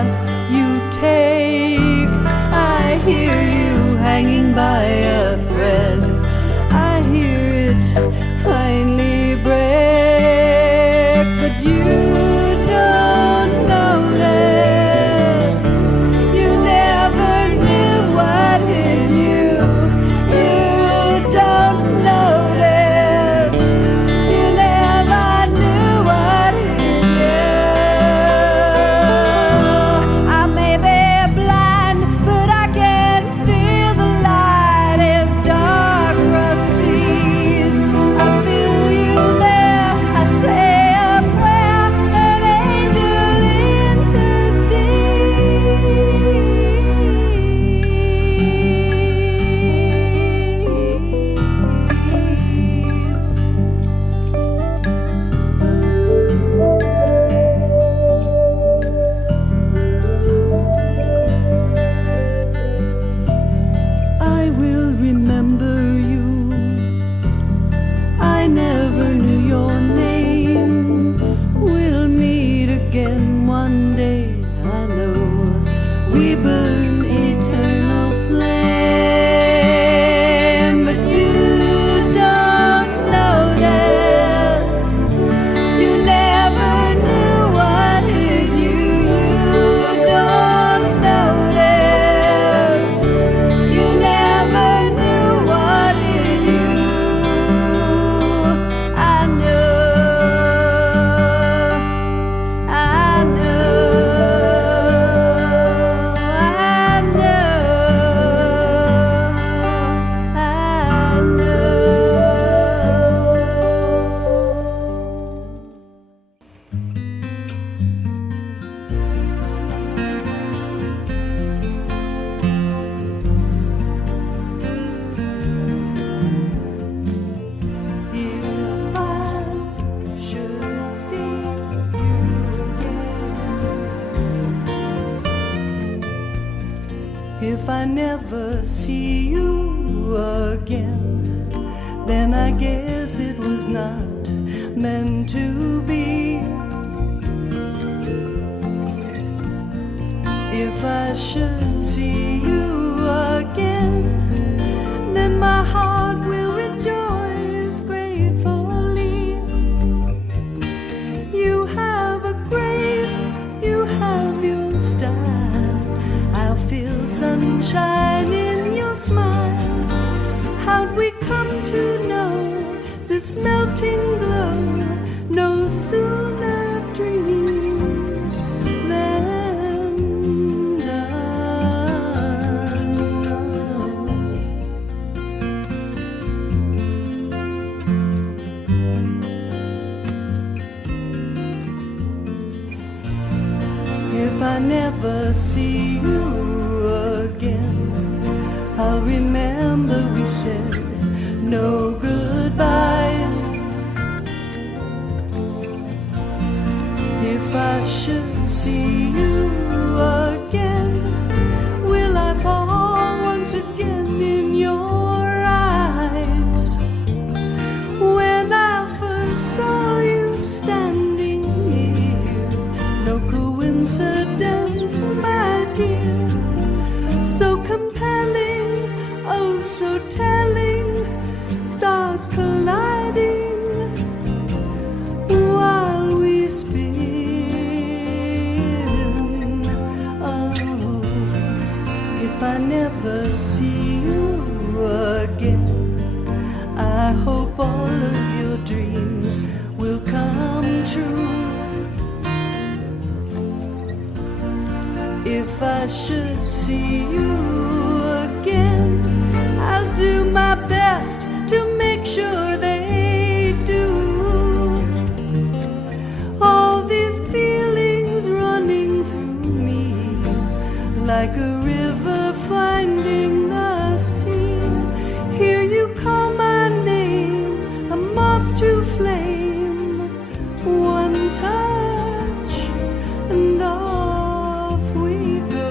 breath you take. I hear you hanging by a thread. I hear it finally break, but you don't notice. You never knew what hit you. You don't notice. You never knew what hit you. I may be blind, but I can feel the light as dark rust seeds. I feel you there. I say a prayer, an angel intercedes. I will remember you. I never knew your name. We'll meet again one day, I know. We burn eternal flame, but you don't notice. You never knew what hit you. You don't notice. You never knew what hit you. I know, I know, I know, If I should see you again, if I never see you again, then I guess it was not meant to be. If I should see you again, then my heart will rejoice gratefully. You have a grace, you have your style. I'll feel sunshine in your smile. How'd we come to know this melting glow? No sooner dreamed than done. If I never see you again, I'll remember we said no goodbyes. If I should see you again, will I fall once again in your eyes? When I first saw you standing near, no coincidence, my dear, so compelling, oh so telling, stars colliding while we spin. Oh, if I never see you again, I hope all of your dreams will come true. If I should see you again, I'll do my best to make sure they do. All these feelings running through me like a river finding the sea. Hear you call my name, a moth to flame. One touch and off we go.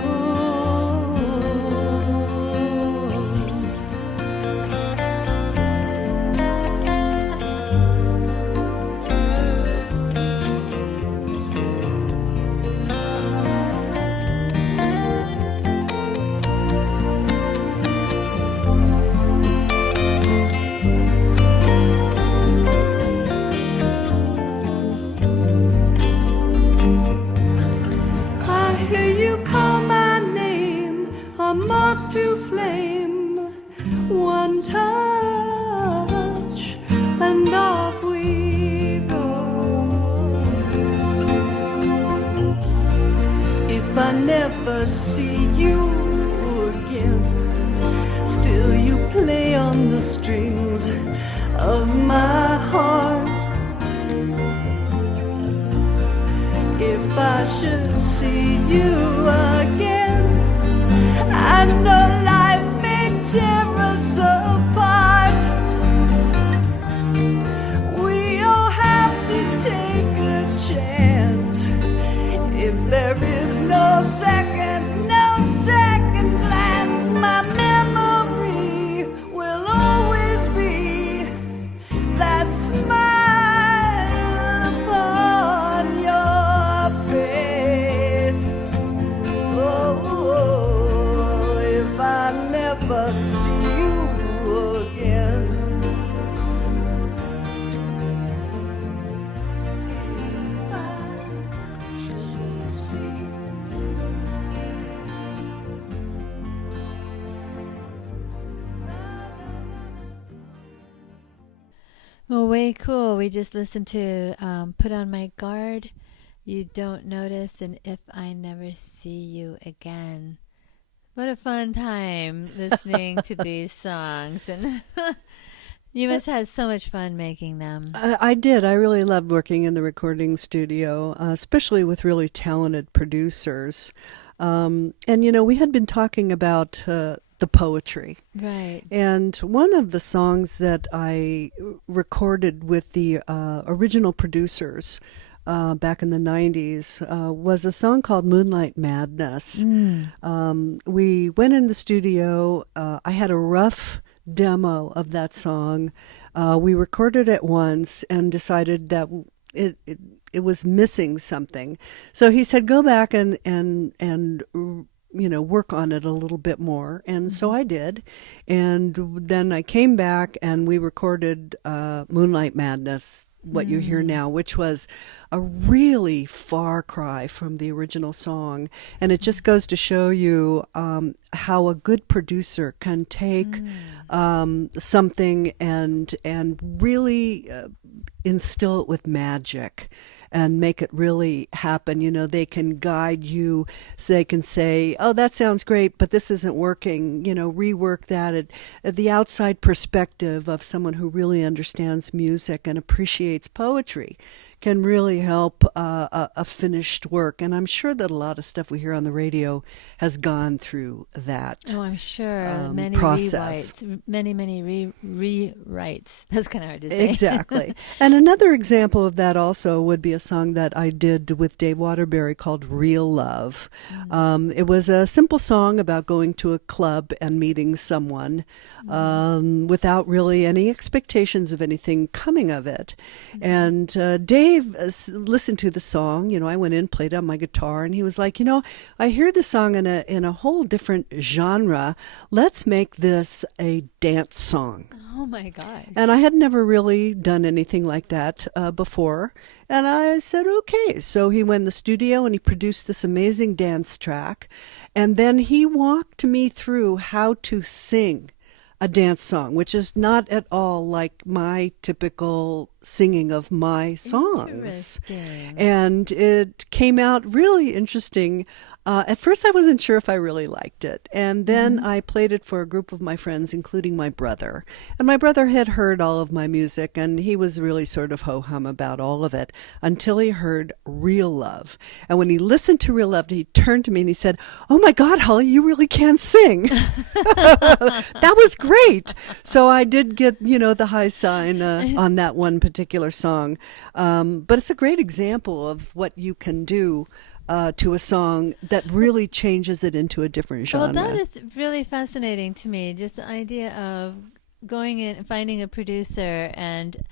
to flame. One touch and off we go. If I never see you again, still you play on the strings of my heart. If I should see you again, I know life may tear us apart. We all have to take a chance. If there is no second glance, my memory will always be that smile upon your face. Oh, if I never see you again. If I should see Well, way cool. We just listened to Put on My Guard, You Don't Notice, and If I Never See You Again. What a fun time listening to these songs. And you must have had so much fun making them. I did. I really loved working in the recording studio, especially with really talented producers. And, you know, we had been talking about the poetry. Right. And one of the songs that I recorded with the original producers back in the 90s was a song called Moonlight Madness. We went in the studio. I had a rough demo of that song. We recorded it once and decided that it was missing something. So he said, go back and you know, work on it a little bit more. And so I did. And then I came back and we recorded Moonlight Madness, what you hear now, which was a really far cry from the original song. And it just goes to show you how a good producer can take something and really instill it with magic and make it really happen. You know, they can guide you. So they can say, oh, that sounds great, but this isn't working. You know, rework that. At the outside perspective of someone who really understands music and appreciates poetry can really help a finished work. And I'm sure that a lot of stuff we hear on the radio has gone through that. Oh, I'm sure. Many process. Rewrites. Many rewrites. That's kind of hard to say. Exactly. And another example of that also would be a song that I did with Dave Waterbury called Real Love. It was a simple song about going to a club and meeting someone without really any expectations of anything coming of it. And Dave listened to the song. You know, I went in, played on my guitar, and he was like, you know, I hear the song in a whole different genre. Let's make this a dance song. Oh my gosh. And I had never really done anything like that before. And I said, okay. So he went in the studio and he produced this amazing dance track. And then he walked me through how to sing a dance song, which is not at all like my typical singing of my songs. And it came out really interesting. At first, I wasn't sure if I really liked it. And then I played it for a group of my friends, including my brother. And my brother had heard all of my music, and he was really sort of ho-hum about all of it until he heard Real Love. And when he listened to Real Love, he turned to me and he said, oh my God, Holly, you really can sing. That was great. So I did get, you know, the high sign on that one particular song. But it's a great example of what you can do to a song that really changes it into a different genre. Well, that is really fascinating to me, just the idea of going in and finding a producer. And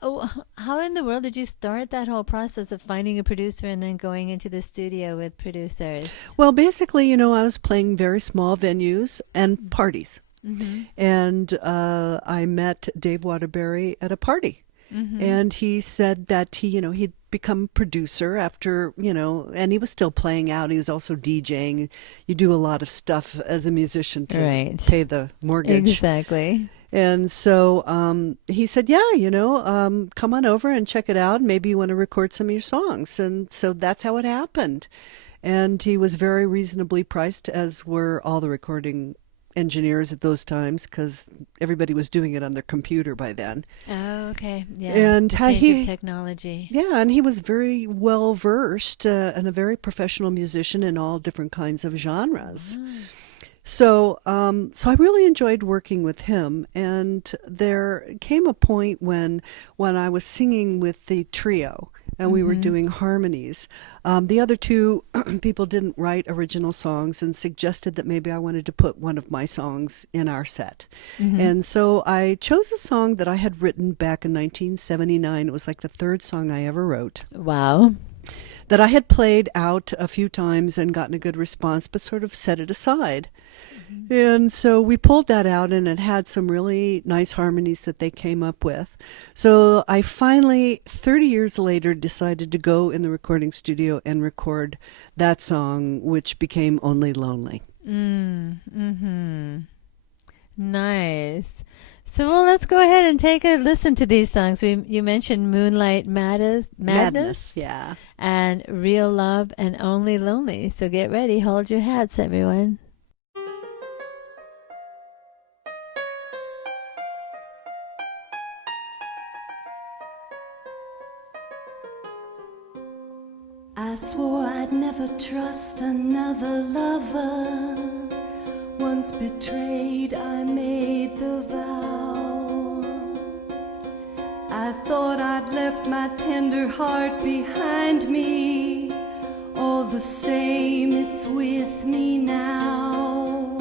how in the world did you start that whole process of finding a producer and then going into the studio with producers? Well, basically, you know, I was playing very small venues and parties. And I met Dave Waterbury at a party. And he said that he'd become producer after, and he was still playing out. He was also DJing. You do a lot of stuff as a musician to pay the mortgage. Exactly. And so he said, come on over and check it out. Maybe you want to record some of your songs. And so that's how it happened. And he was very reasonably priced, as were all the recording engineers at those times, because everybody was doing it on their computer by then. Oh, okay. Yeah. And change of technology. Yeah, and he was very well versed and a very professional musician in all different kinds of genres. So I really enjoyed working with him, and there came a point when I was singing with the trio and we were doing harmonies. The other two people didn't write original songs and suggested that maybe I wanted to put one of my songs in our set. And so I chose a song that I had written back in 1979. It was like the third song I ever wrote. Wow. That I had played out a few times and gotten a good response, but sort of set it aside. And so we pulled that out, and it had some really nice harmonies that they came up with. So I finally, 30 years later, decided to go in the recording studio and record that song, which became Only Lonely. Nice. So, well, let's go ahead and take a listen to these songs. You mentioned Moonlight Madness, yeah, and Real Love and Only Lonely. So get ready. Hold your hats, everyone. I swore I'd never trust another lover. Once betrayed, I made the vow. I thought I'd left my tender heart behind me. All the same, it's with me now.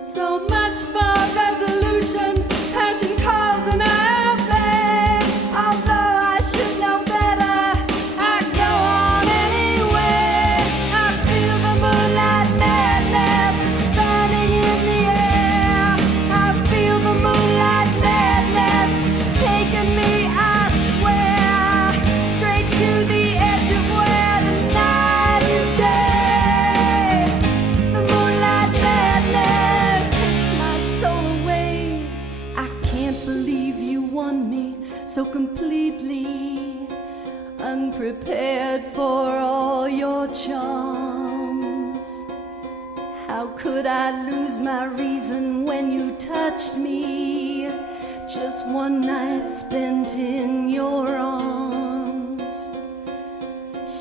So much for resolution, passion calls and I obey. Although I should know better, I go on anyway. I feel the moonlight madness burning in the air. I feel the moonlight madness taking me, I swear, straight to the edge of where the night is day. The moonlight madness takes my soul away. I can't believe you won me so completely, unprepared for all your charms. How could I lose my reason when you touched me? Just one night spent in your arms.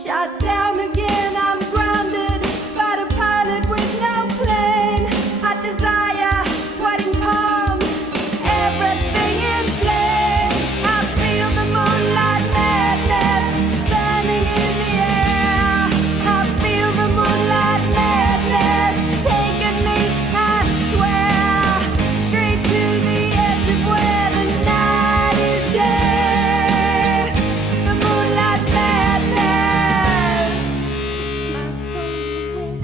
Shot down again, I'm grounded by the pilot with no plane. Hot desire, sweating palms, everything in flames. I feel the moonlight madness burning in the air. I feel the moonlight madness taking me, I swear, straight to the edge of where the night is day. The moonlight madness takes my soul away.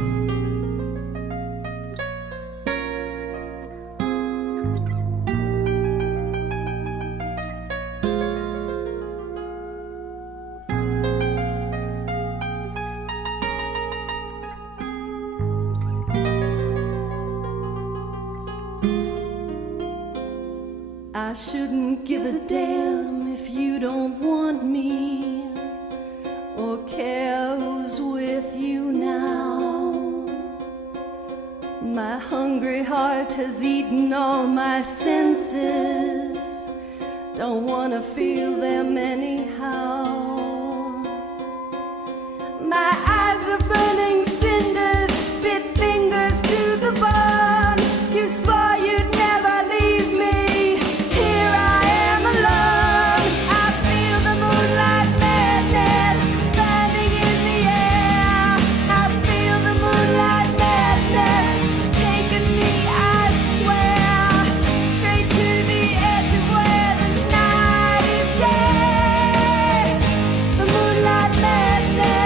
I shouldn't give a damn if you don't want me or care who's with you now. My hungry heart has eaten all my senses. Don't wanna feel them anyhow. My eyes are burning cinders, bit fingers to the bone. You swore you'd never leave me. Here I am alone. I feel the moonlight madness burning in the air. I feel the moonlight madness taking me, I swear, straight to the edge of where the night is day. The moonlight madness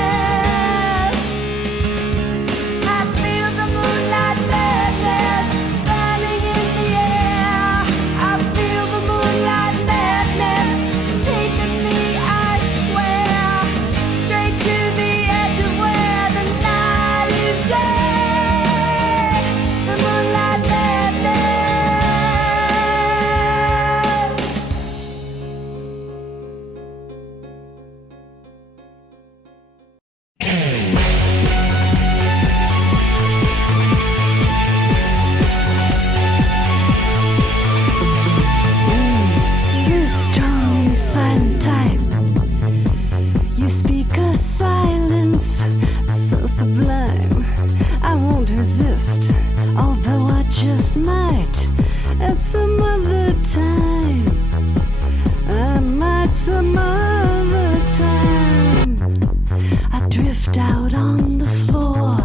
silence so sublime. I won't resist, although I just might at some other time. I might some other time. I drift out on the floor.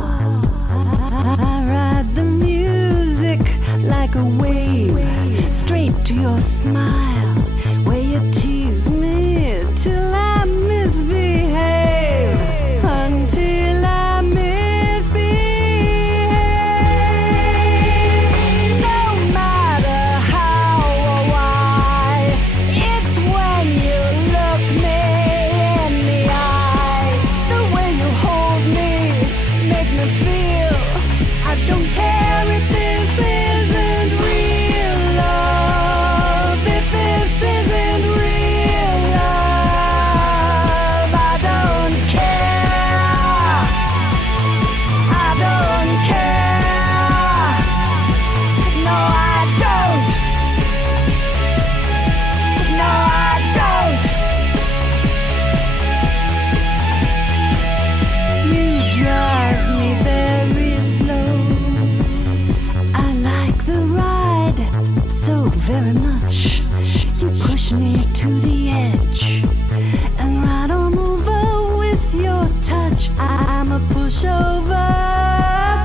I ride the music like a wave straight to your smile, where you tease me till I misbehave, until I misbehave. No matter how or why, it's when you look me in the eye, the way you hold me, make me feel. I don't care if this isn't real love, if this isn't real love. I don't care. I don't care. No, I don't. No, I don't. You drive me very slow. I like the ride so very much. You push me to the edge and ride on over with your touch. I'm a pushover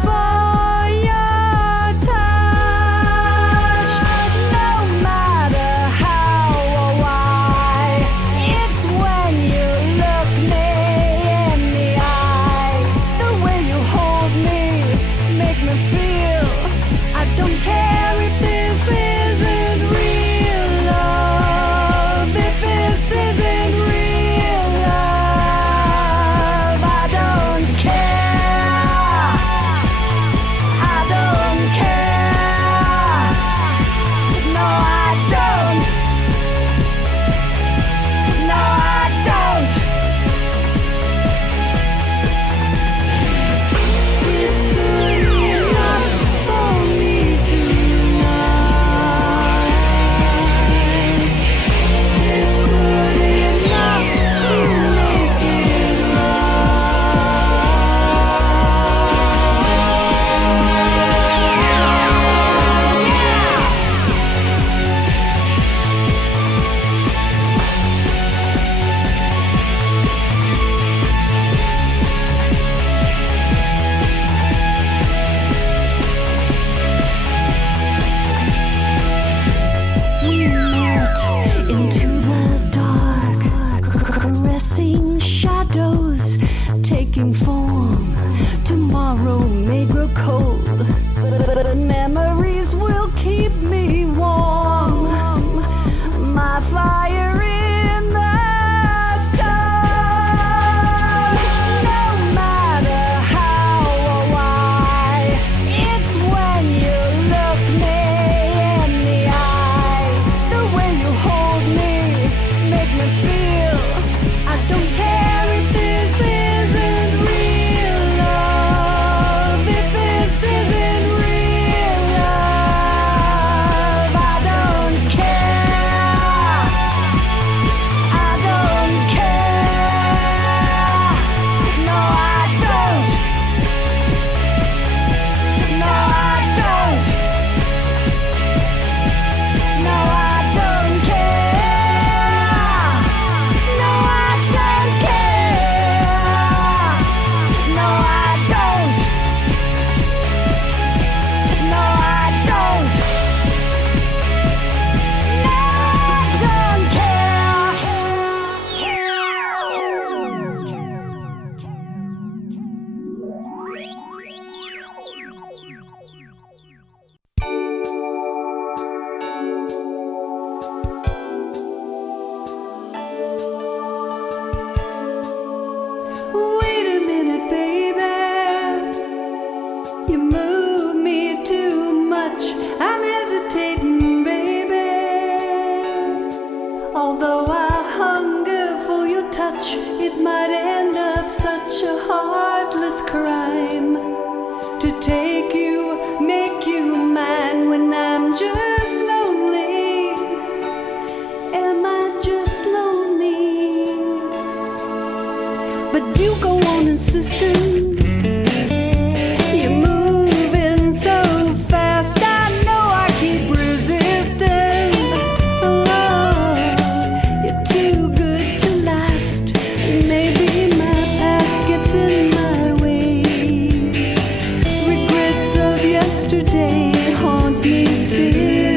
for your touch. No matter how or why, it's when you look me in the eye, the way you hold me, make me feel. I don't care if this isn't real love, if this isn't go on insisting. You're moving so fast, I know I keep resisting. Oh, you're too good to last. Maybe my past gets in my way. Regrets of yesterday haunt me still.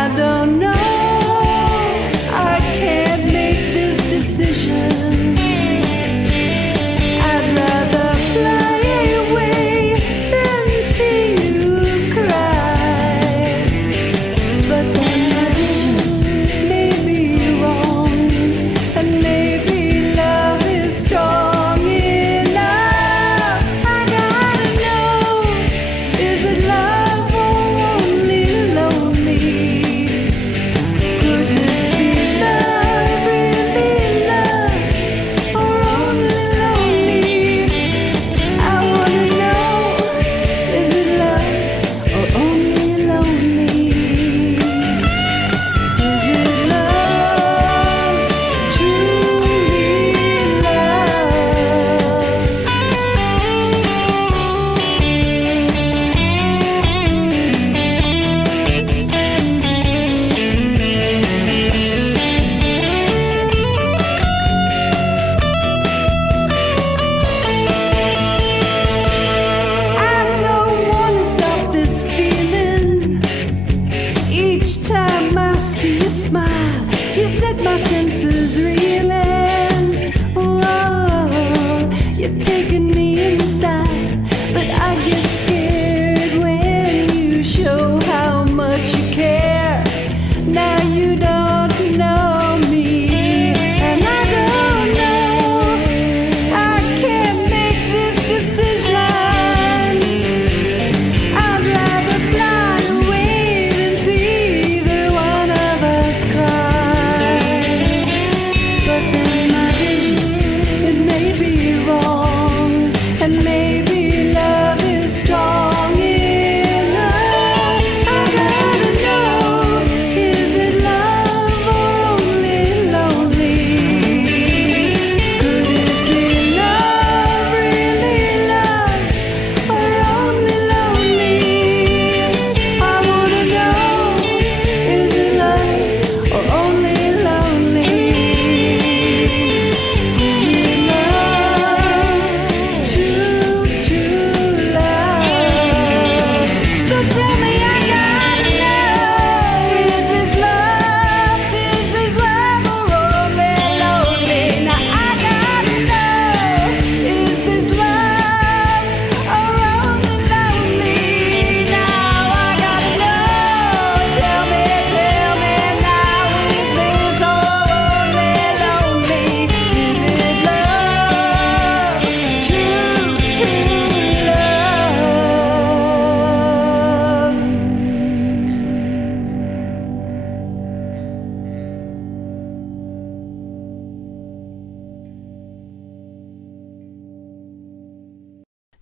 I don't know, I can't make this decision. I'd rather fly away than see you cry. But then my vision may be wrong, and maybe love is strong enough. I gotta know, is it love or only lonely? Could this be love, really love, or only lonely? I wanna know, is it love or only lonely? Is it love, truly love? I don't wanna stop this feeling. Each time I see you smile, you set my senses reeling. Whoa, you're taking me in style, but I get scared when you show how much you care. Now you don't know me, and I don't know. I can't make this decision. I'd rather fly away than see either one of us cry. But then my vision, it may be wrong, and maybe love is strong enough. I gotta know, is it love or only lonely? Could it be love, really love, or only lonely? I wanna know, is it love or only lonely? Is it love, true, true love? So tell me, I gotta know, is this love or only lonely? Now I gotta know, is this love or only lonely? Now I gotta know, tell me now, is this or only lonely? Is it love, true, true love?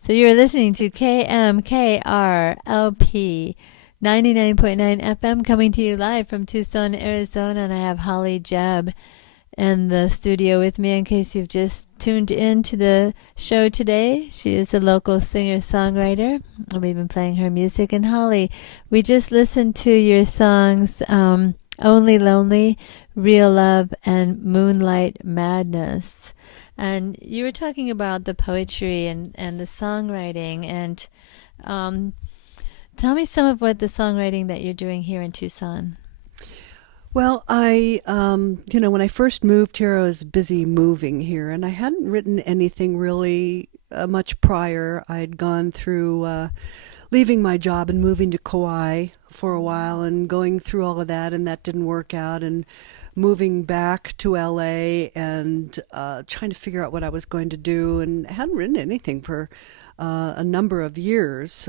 So you're listening to KMKR LP 99.9 FM, coming to you live from Tucson, Arizona. And I have Holly Jebb in the studio with me in case you've just tuned in to the show today. She is a local singer-songwriter, and we've been playing her music. And Holly, we just listened to your songs, Only Lonely, Real Love, and Moonlight Madness. And you were talking about the poetry and the songwriting. And tell me some of what the songwriting that you're doing here in Tucson. Well, when I first moved here, I was busy moving here, and I hadn't written anything really much prior. I'd gone through leaving my job and moving to Kauai for a while and going through all of that, and that didn't work out, and moving back to LA and trying to figure out what I was going to do, and hadn't written anything for a number of years,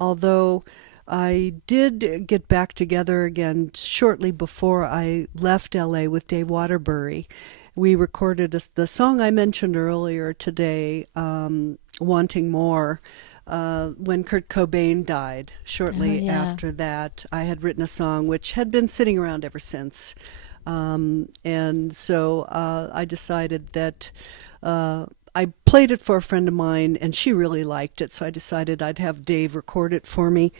although I did get back together again shortly before I left LA with Dave Waterbury. We recorded the song I mentioned earlier today, Wanting More, when Kurt Cobain died. Shortly after that, I had written a song which had been sitting around ever since. And so I decided that I played it for a friend of mine, and she really liked it. So I decided I'd have Dave record it for me.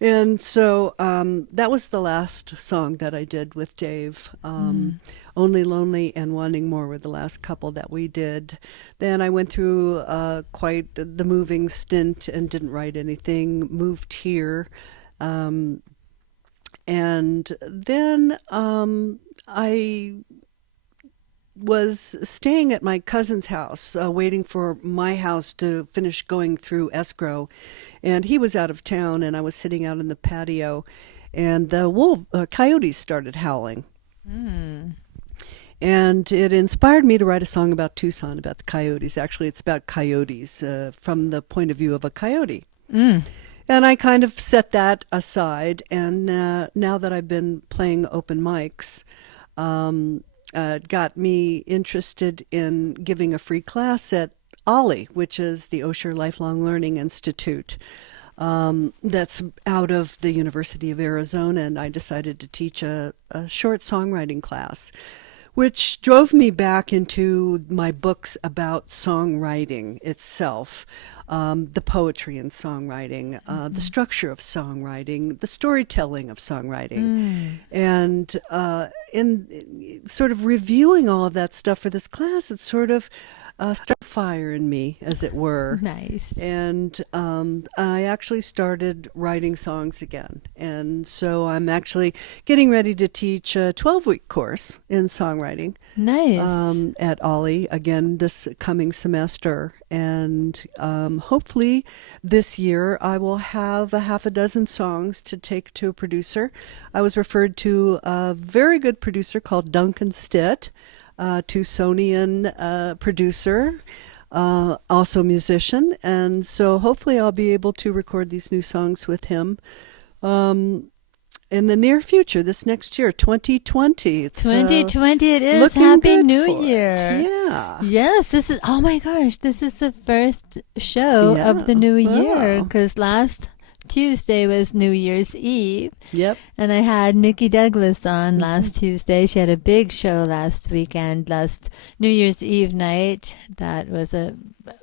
And so that was the last song that I did with Dave. Only Lonely and Wanting More were the last couple that we did. Then I went through quite the moving stint and didn't write anything, moved here. And then I was staying at my cousin's house, waiting for my house to finish going through escrow. And he was out of town, and I was sitting out in the patio, and the coyotes started howling. And it inspired me to write a song about Tucson, about the coyotes. Actually, it's about coyotes from the point of view of a coyote. And I kind of set that aside. And now that I've been playing open mics, got me interested in giving a free class at OLLI, which is the Osher Lifelong Learning Institute. That's out of the University of Arizona, and I decided to teach a short songwriting class, which drove me back into my books about songwriting itself, the poetry in songwriting, the structure of songwriting, the storytelling of songwriting. And in sort of reviewing all of that stuff for this class, it sort of started a fire in me, as it were. Nice. And I actually started writing songs again. And so I'm actually getting ready to teach a 12-week course in songwriting. Nice. At OLLI again this coming semester. And hopefully this year I will have a half a dozen songs to take to a producer. I was referred to a very good producer called Duncan Stitt, Tucsonian producer, also musician. And so hopefully I'll be able to record these new songs with him in the near future, this next year, 2020. It's 2020 it is. looking Happy good New for it. Year. Yeah. Yes, this is, oh my gosh, this is the first show of the new year, Wow. because last Tuesday was New Year's Eve. Yep. And I had Nikki Douglas on last Tuesday. She had a big show last weekend, last New Year's Eve night. That was a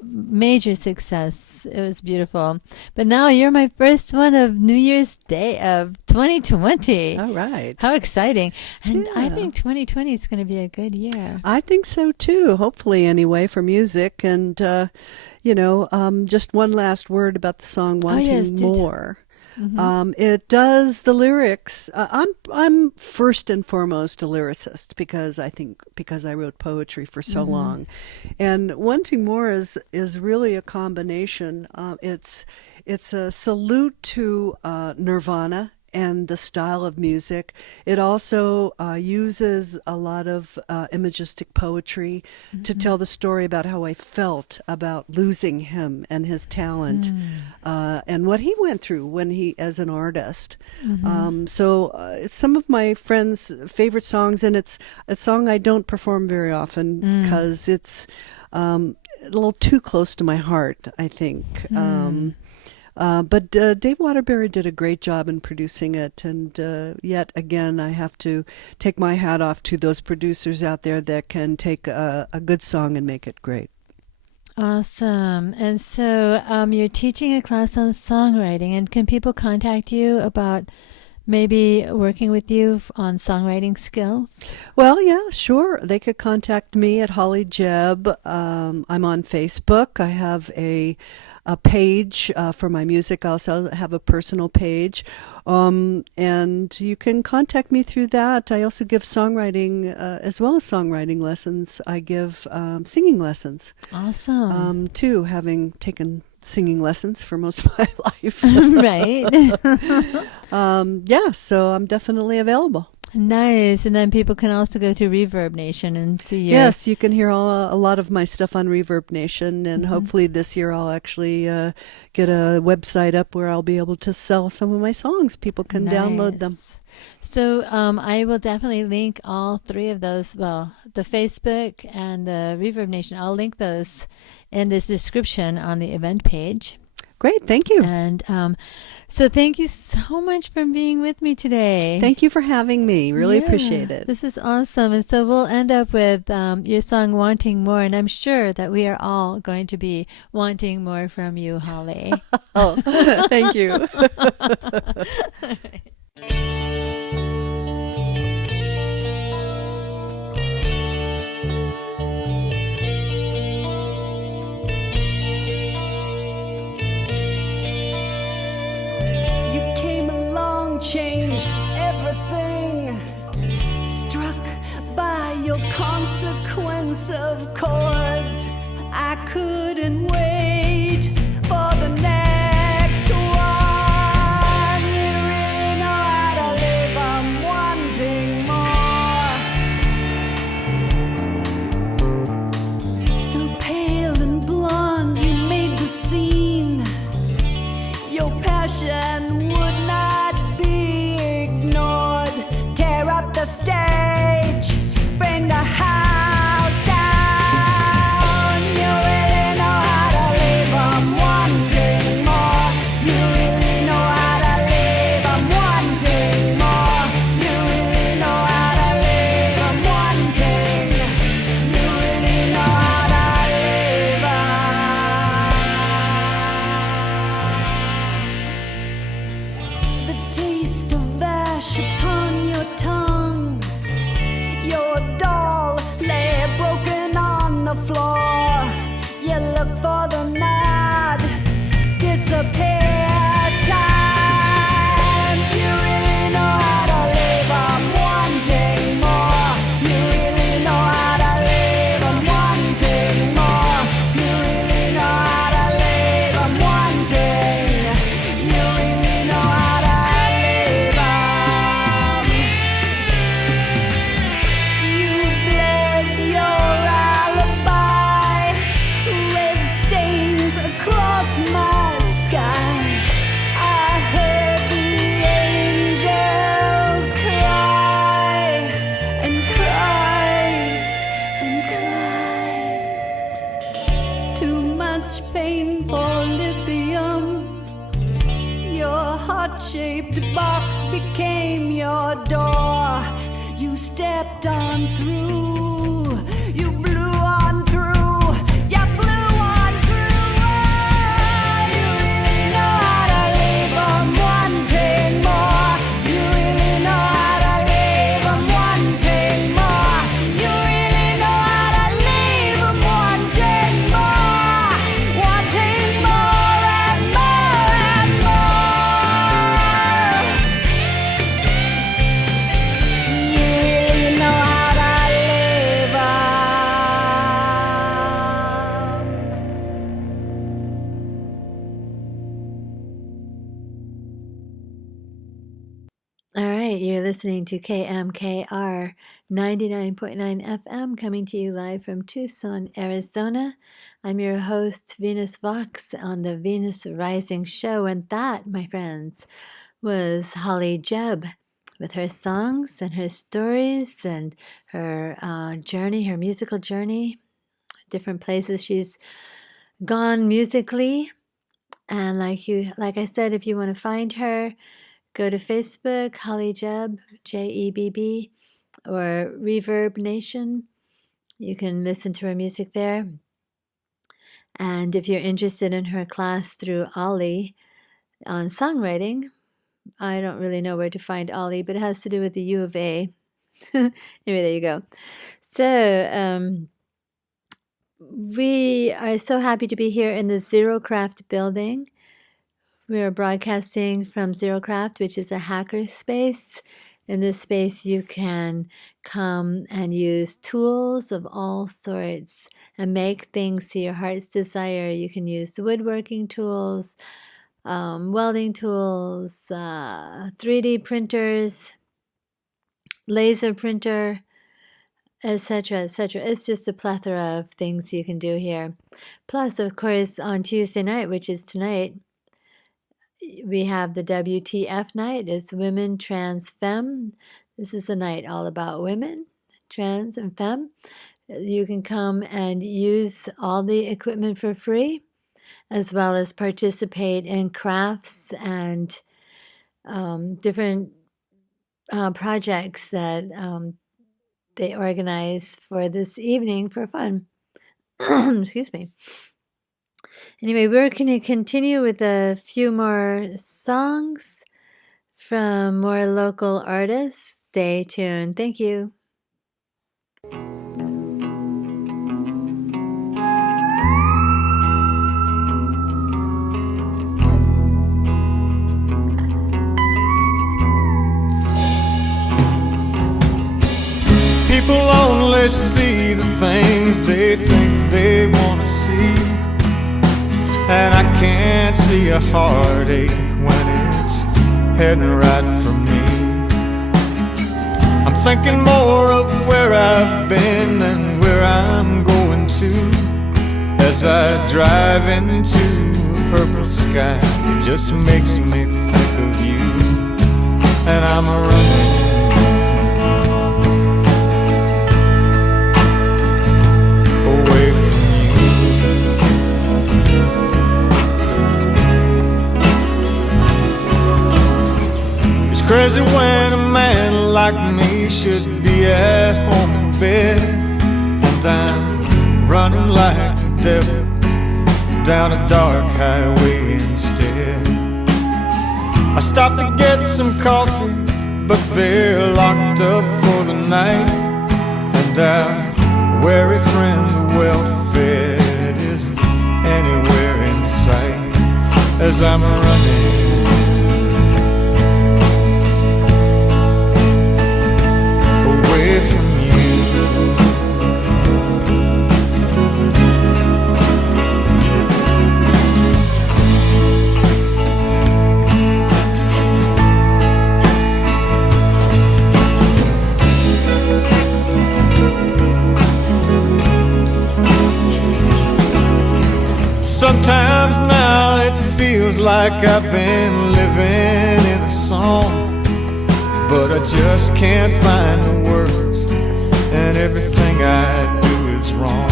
major success. It was beautiful. But now you're my first one of New Year's Day of 2020. All right. How exciting. And I Yeah. think 2020 is going to be a good year. I think so too, hopefully anyway, for music. And, just one last word about the song Wanting yes, do More. It does the lyrics. I'm first and foremost a lyricist because I wrote poetry for so long, and Wanting More is really a combination. It's a salute to Nirvana and the style of music. It also uses a lot of imagistic poetry to tell the story about how I felt about losing him and his talent and what he went through when he as an artist. So it's some of my friends' favorite songs, and it's a song I don't perform very often because it's a little too close to my heart, I think. But Dave Waterbury did a great job in producing it, and yet again, I have to take my hat off to those producers out there that can take a good song and make it great. Awesome. And so you're teaching a class on songwriting, and can people contact you about maybe working with you on songwriting skills? Well, yeah, sure. They could contact me at Holly Jebb. I'm on Facebook. I have a page for my music. I also have a personal page. And you can contact me through that. I also give songwriting as well as songwriting lessons. I give singing lessons. Awesome. Too, having taken singing lessons for most of my life. Right. Yeah, so I'm definitely available. Nice. And then people can also go to Reverb Nation and see your... Yes, you can hear a lot of my stuff on Reverb Nation, and hopefully this year I'll actually get a website up where I'll be able to sell some of my songs. People can download them. So I will definitely link all three of those. Well, the Facebook and the Reverb Nation, I'll link those in this description on the event page. Great. Thank you. And so thank you so much for being with me today. Thank you for having me. Really Yeah, appreciate it. This is awesome. And so we'll end up with your song Wanting More. And I'm sure that we are all going to be wanting more from you, Holly. Oh, thank you. Changed everything, struck by your consequence of chords. I couldn't wait for the next one. You really know how to live, I'm wanting more. So pale and blonde, you made the scene. Your passion would not the stage, bring the house down. You really know how to live, I'm wanting more. You really know how to live, I'm wanting more. You really know how to live, I'm wanting. You really know how to live. The taste of ash upon your tongue. Your doll lay broken on the floor. You look for the mad, disappear time. You really know how to live, I'm wanting more. You really know how to live, I'm wanting more. You really know how to live, I'm wanting. You really know how to live. Shaped box became your door. You stepped on through. You blew on through. You flew on through. Oh, you really know how to live, I'm wanting more. You really know how to live, I'm wanting more. You really know how to live, I'm wanting more. Wanting more and more and more. All right, you're listening to KMKR 99.9 FM, coming to you live from Tucson, Arizona. I'm your host, Venus Vox, on the Venus Rising Show. And that, my friends, was Holly Jebb with her songs and her stories and her journey, her musical journey, different places she's gone musically. And like I said, if you want to find her, go to Facebook, Holly Jebb, Jebb, or Reverb Nation. You can listen to her music there. And if you're interested in her class through Ollie on songwriting, I don't really know where to find Ollie, but it has to do with the U of A. Anyway, there you go. So we are so happy to be here in the Xerocraft building. We are broadcasting from Xerocraft, which is a hacker space. In this space, you can come and use tools of all sorts and make things to your heart's desire. You can use woodworking tools, welding tools, 3D printers, laser printer, etc., etc. It's just a plethora of things you can do here. Plus, of course, on Tuesday night, which is tonight, we have the WTF night. It's Women, Trans, Femme. This is a night all about women, trans, and femme. You can come and use all the equipment for free. as well as participate in crafts and different projects that they organize for this evening for fun. Excuse me. Anyway, we're going to continue with a few more songs from more local artists. Stay tuned. Thank you. People only see the things they think they want to see, and I can't see a heartache when it's heading right for me. I'm thinking more of where I've been than where I'm going to, as I drive into a purple sky. It just makes me think of you, and I'm running away from you. It's crazy when a man like me should be at home in bed, and I'm running like the devil down a dark highway instead. I stopped to get some coffee, but they're locked up for the night, and our wary friend, the well-fed, isn't anywhere in sight. As I'm running away from you. Sometimes now it feels like I've been living in a song, but I just can't find the words, and everything I do is wrong.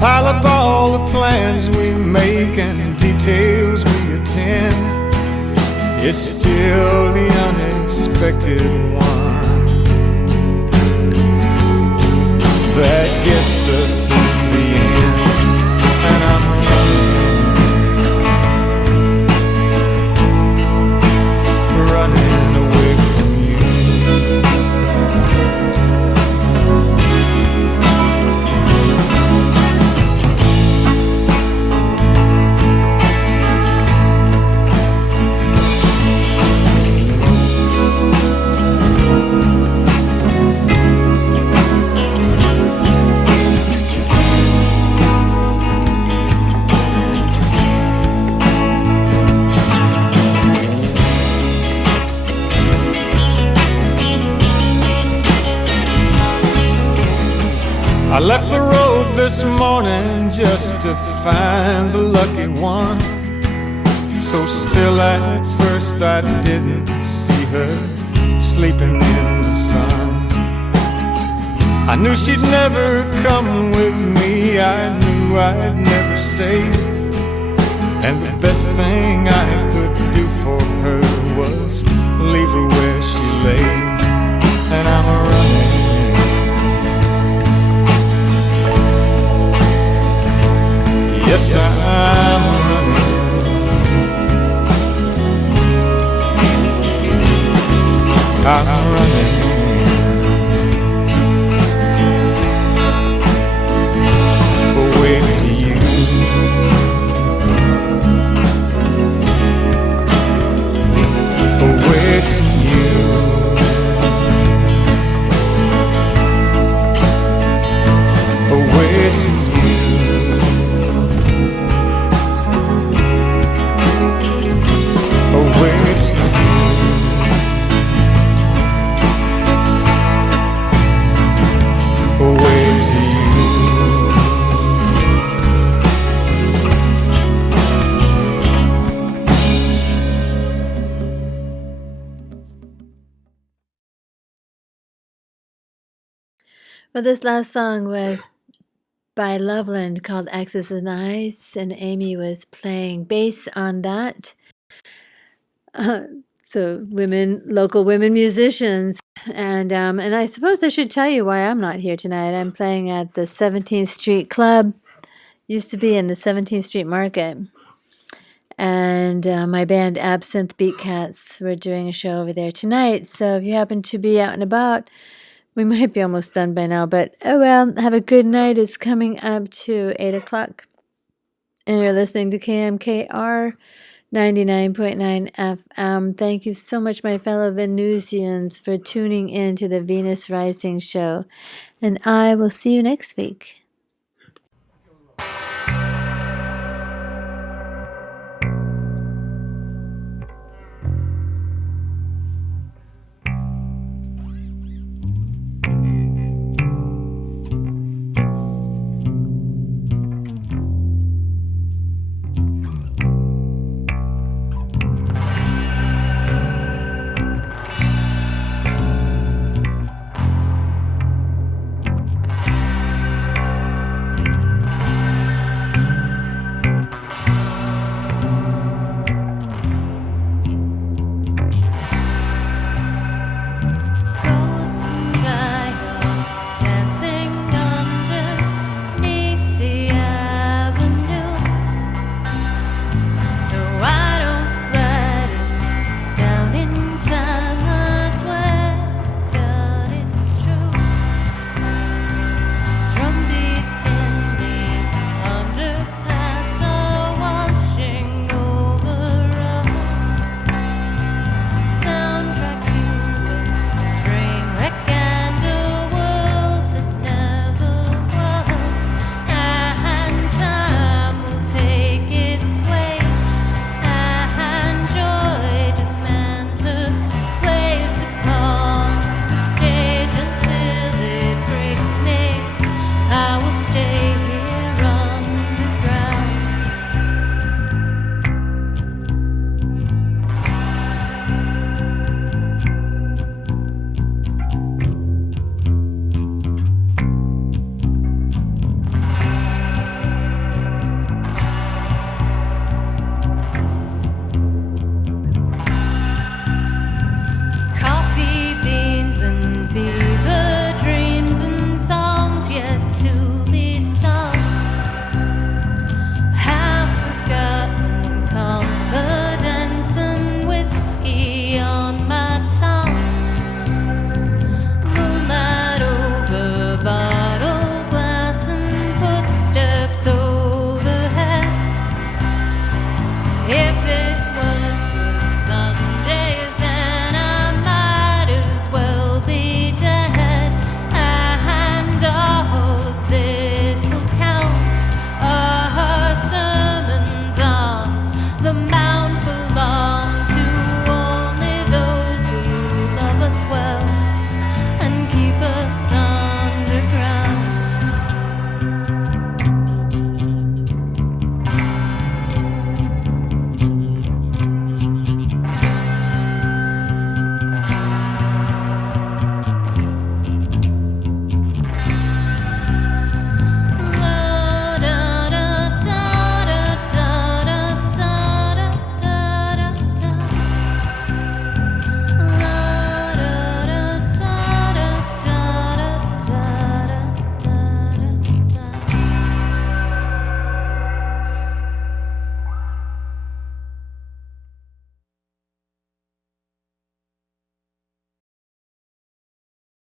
Pile up all the plans we make and details we attend, it's still the unexpected one that gets us in the end. And I'm running away from you. I left the road this morning just to find the lucky one. So still at first I didn't see her sleeping in the sun. I knew she'd never come with me, I knew I'd never stay, and the best thing I could do for her was leave her where she lay. And I'm running yes, I'm running I'm running away to you. Away to you. Away to you. Away to you. Away to you. Well, this last song was by Loveland called Axis and Ice, and Amy was playing bass on that. So local women musicians. And I suppose I should tell you why I'm not here tonight. I'm playing at the 17th Street Club. Used to be in the 17th Street Market. And my band Absinthe Beat Cats were doing a show over there tonight. So if you happen to be out and about, we might be almost done by now. But oh well, have a good night. It's coming up to 8 o'clock. And you're listening to KMKR 99.9 FM. Thank you so much, my fellow Venusians, for tuning in to the Venus Rising show. And I will see you next week.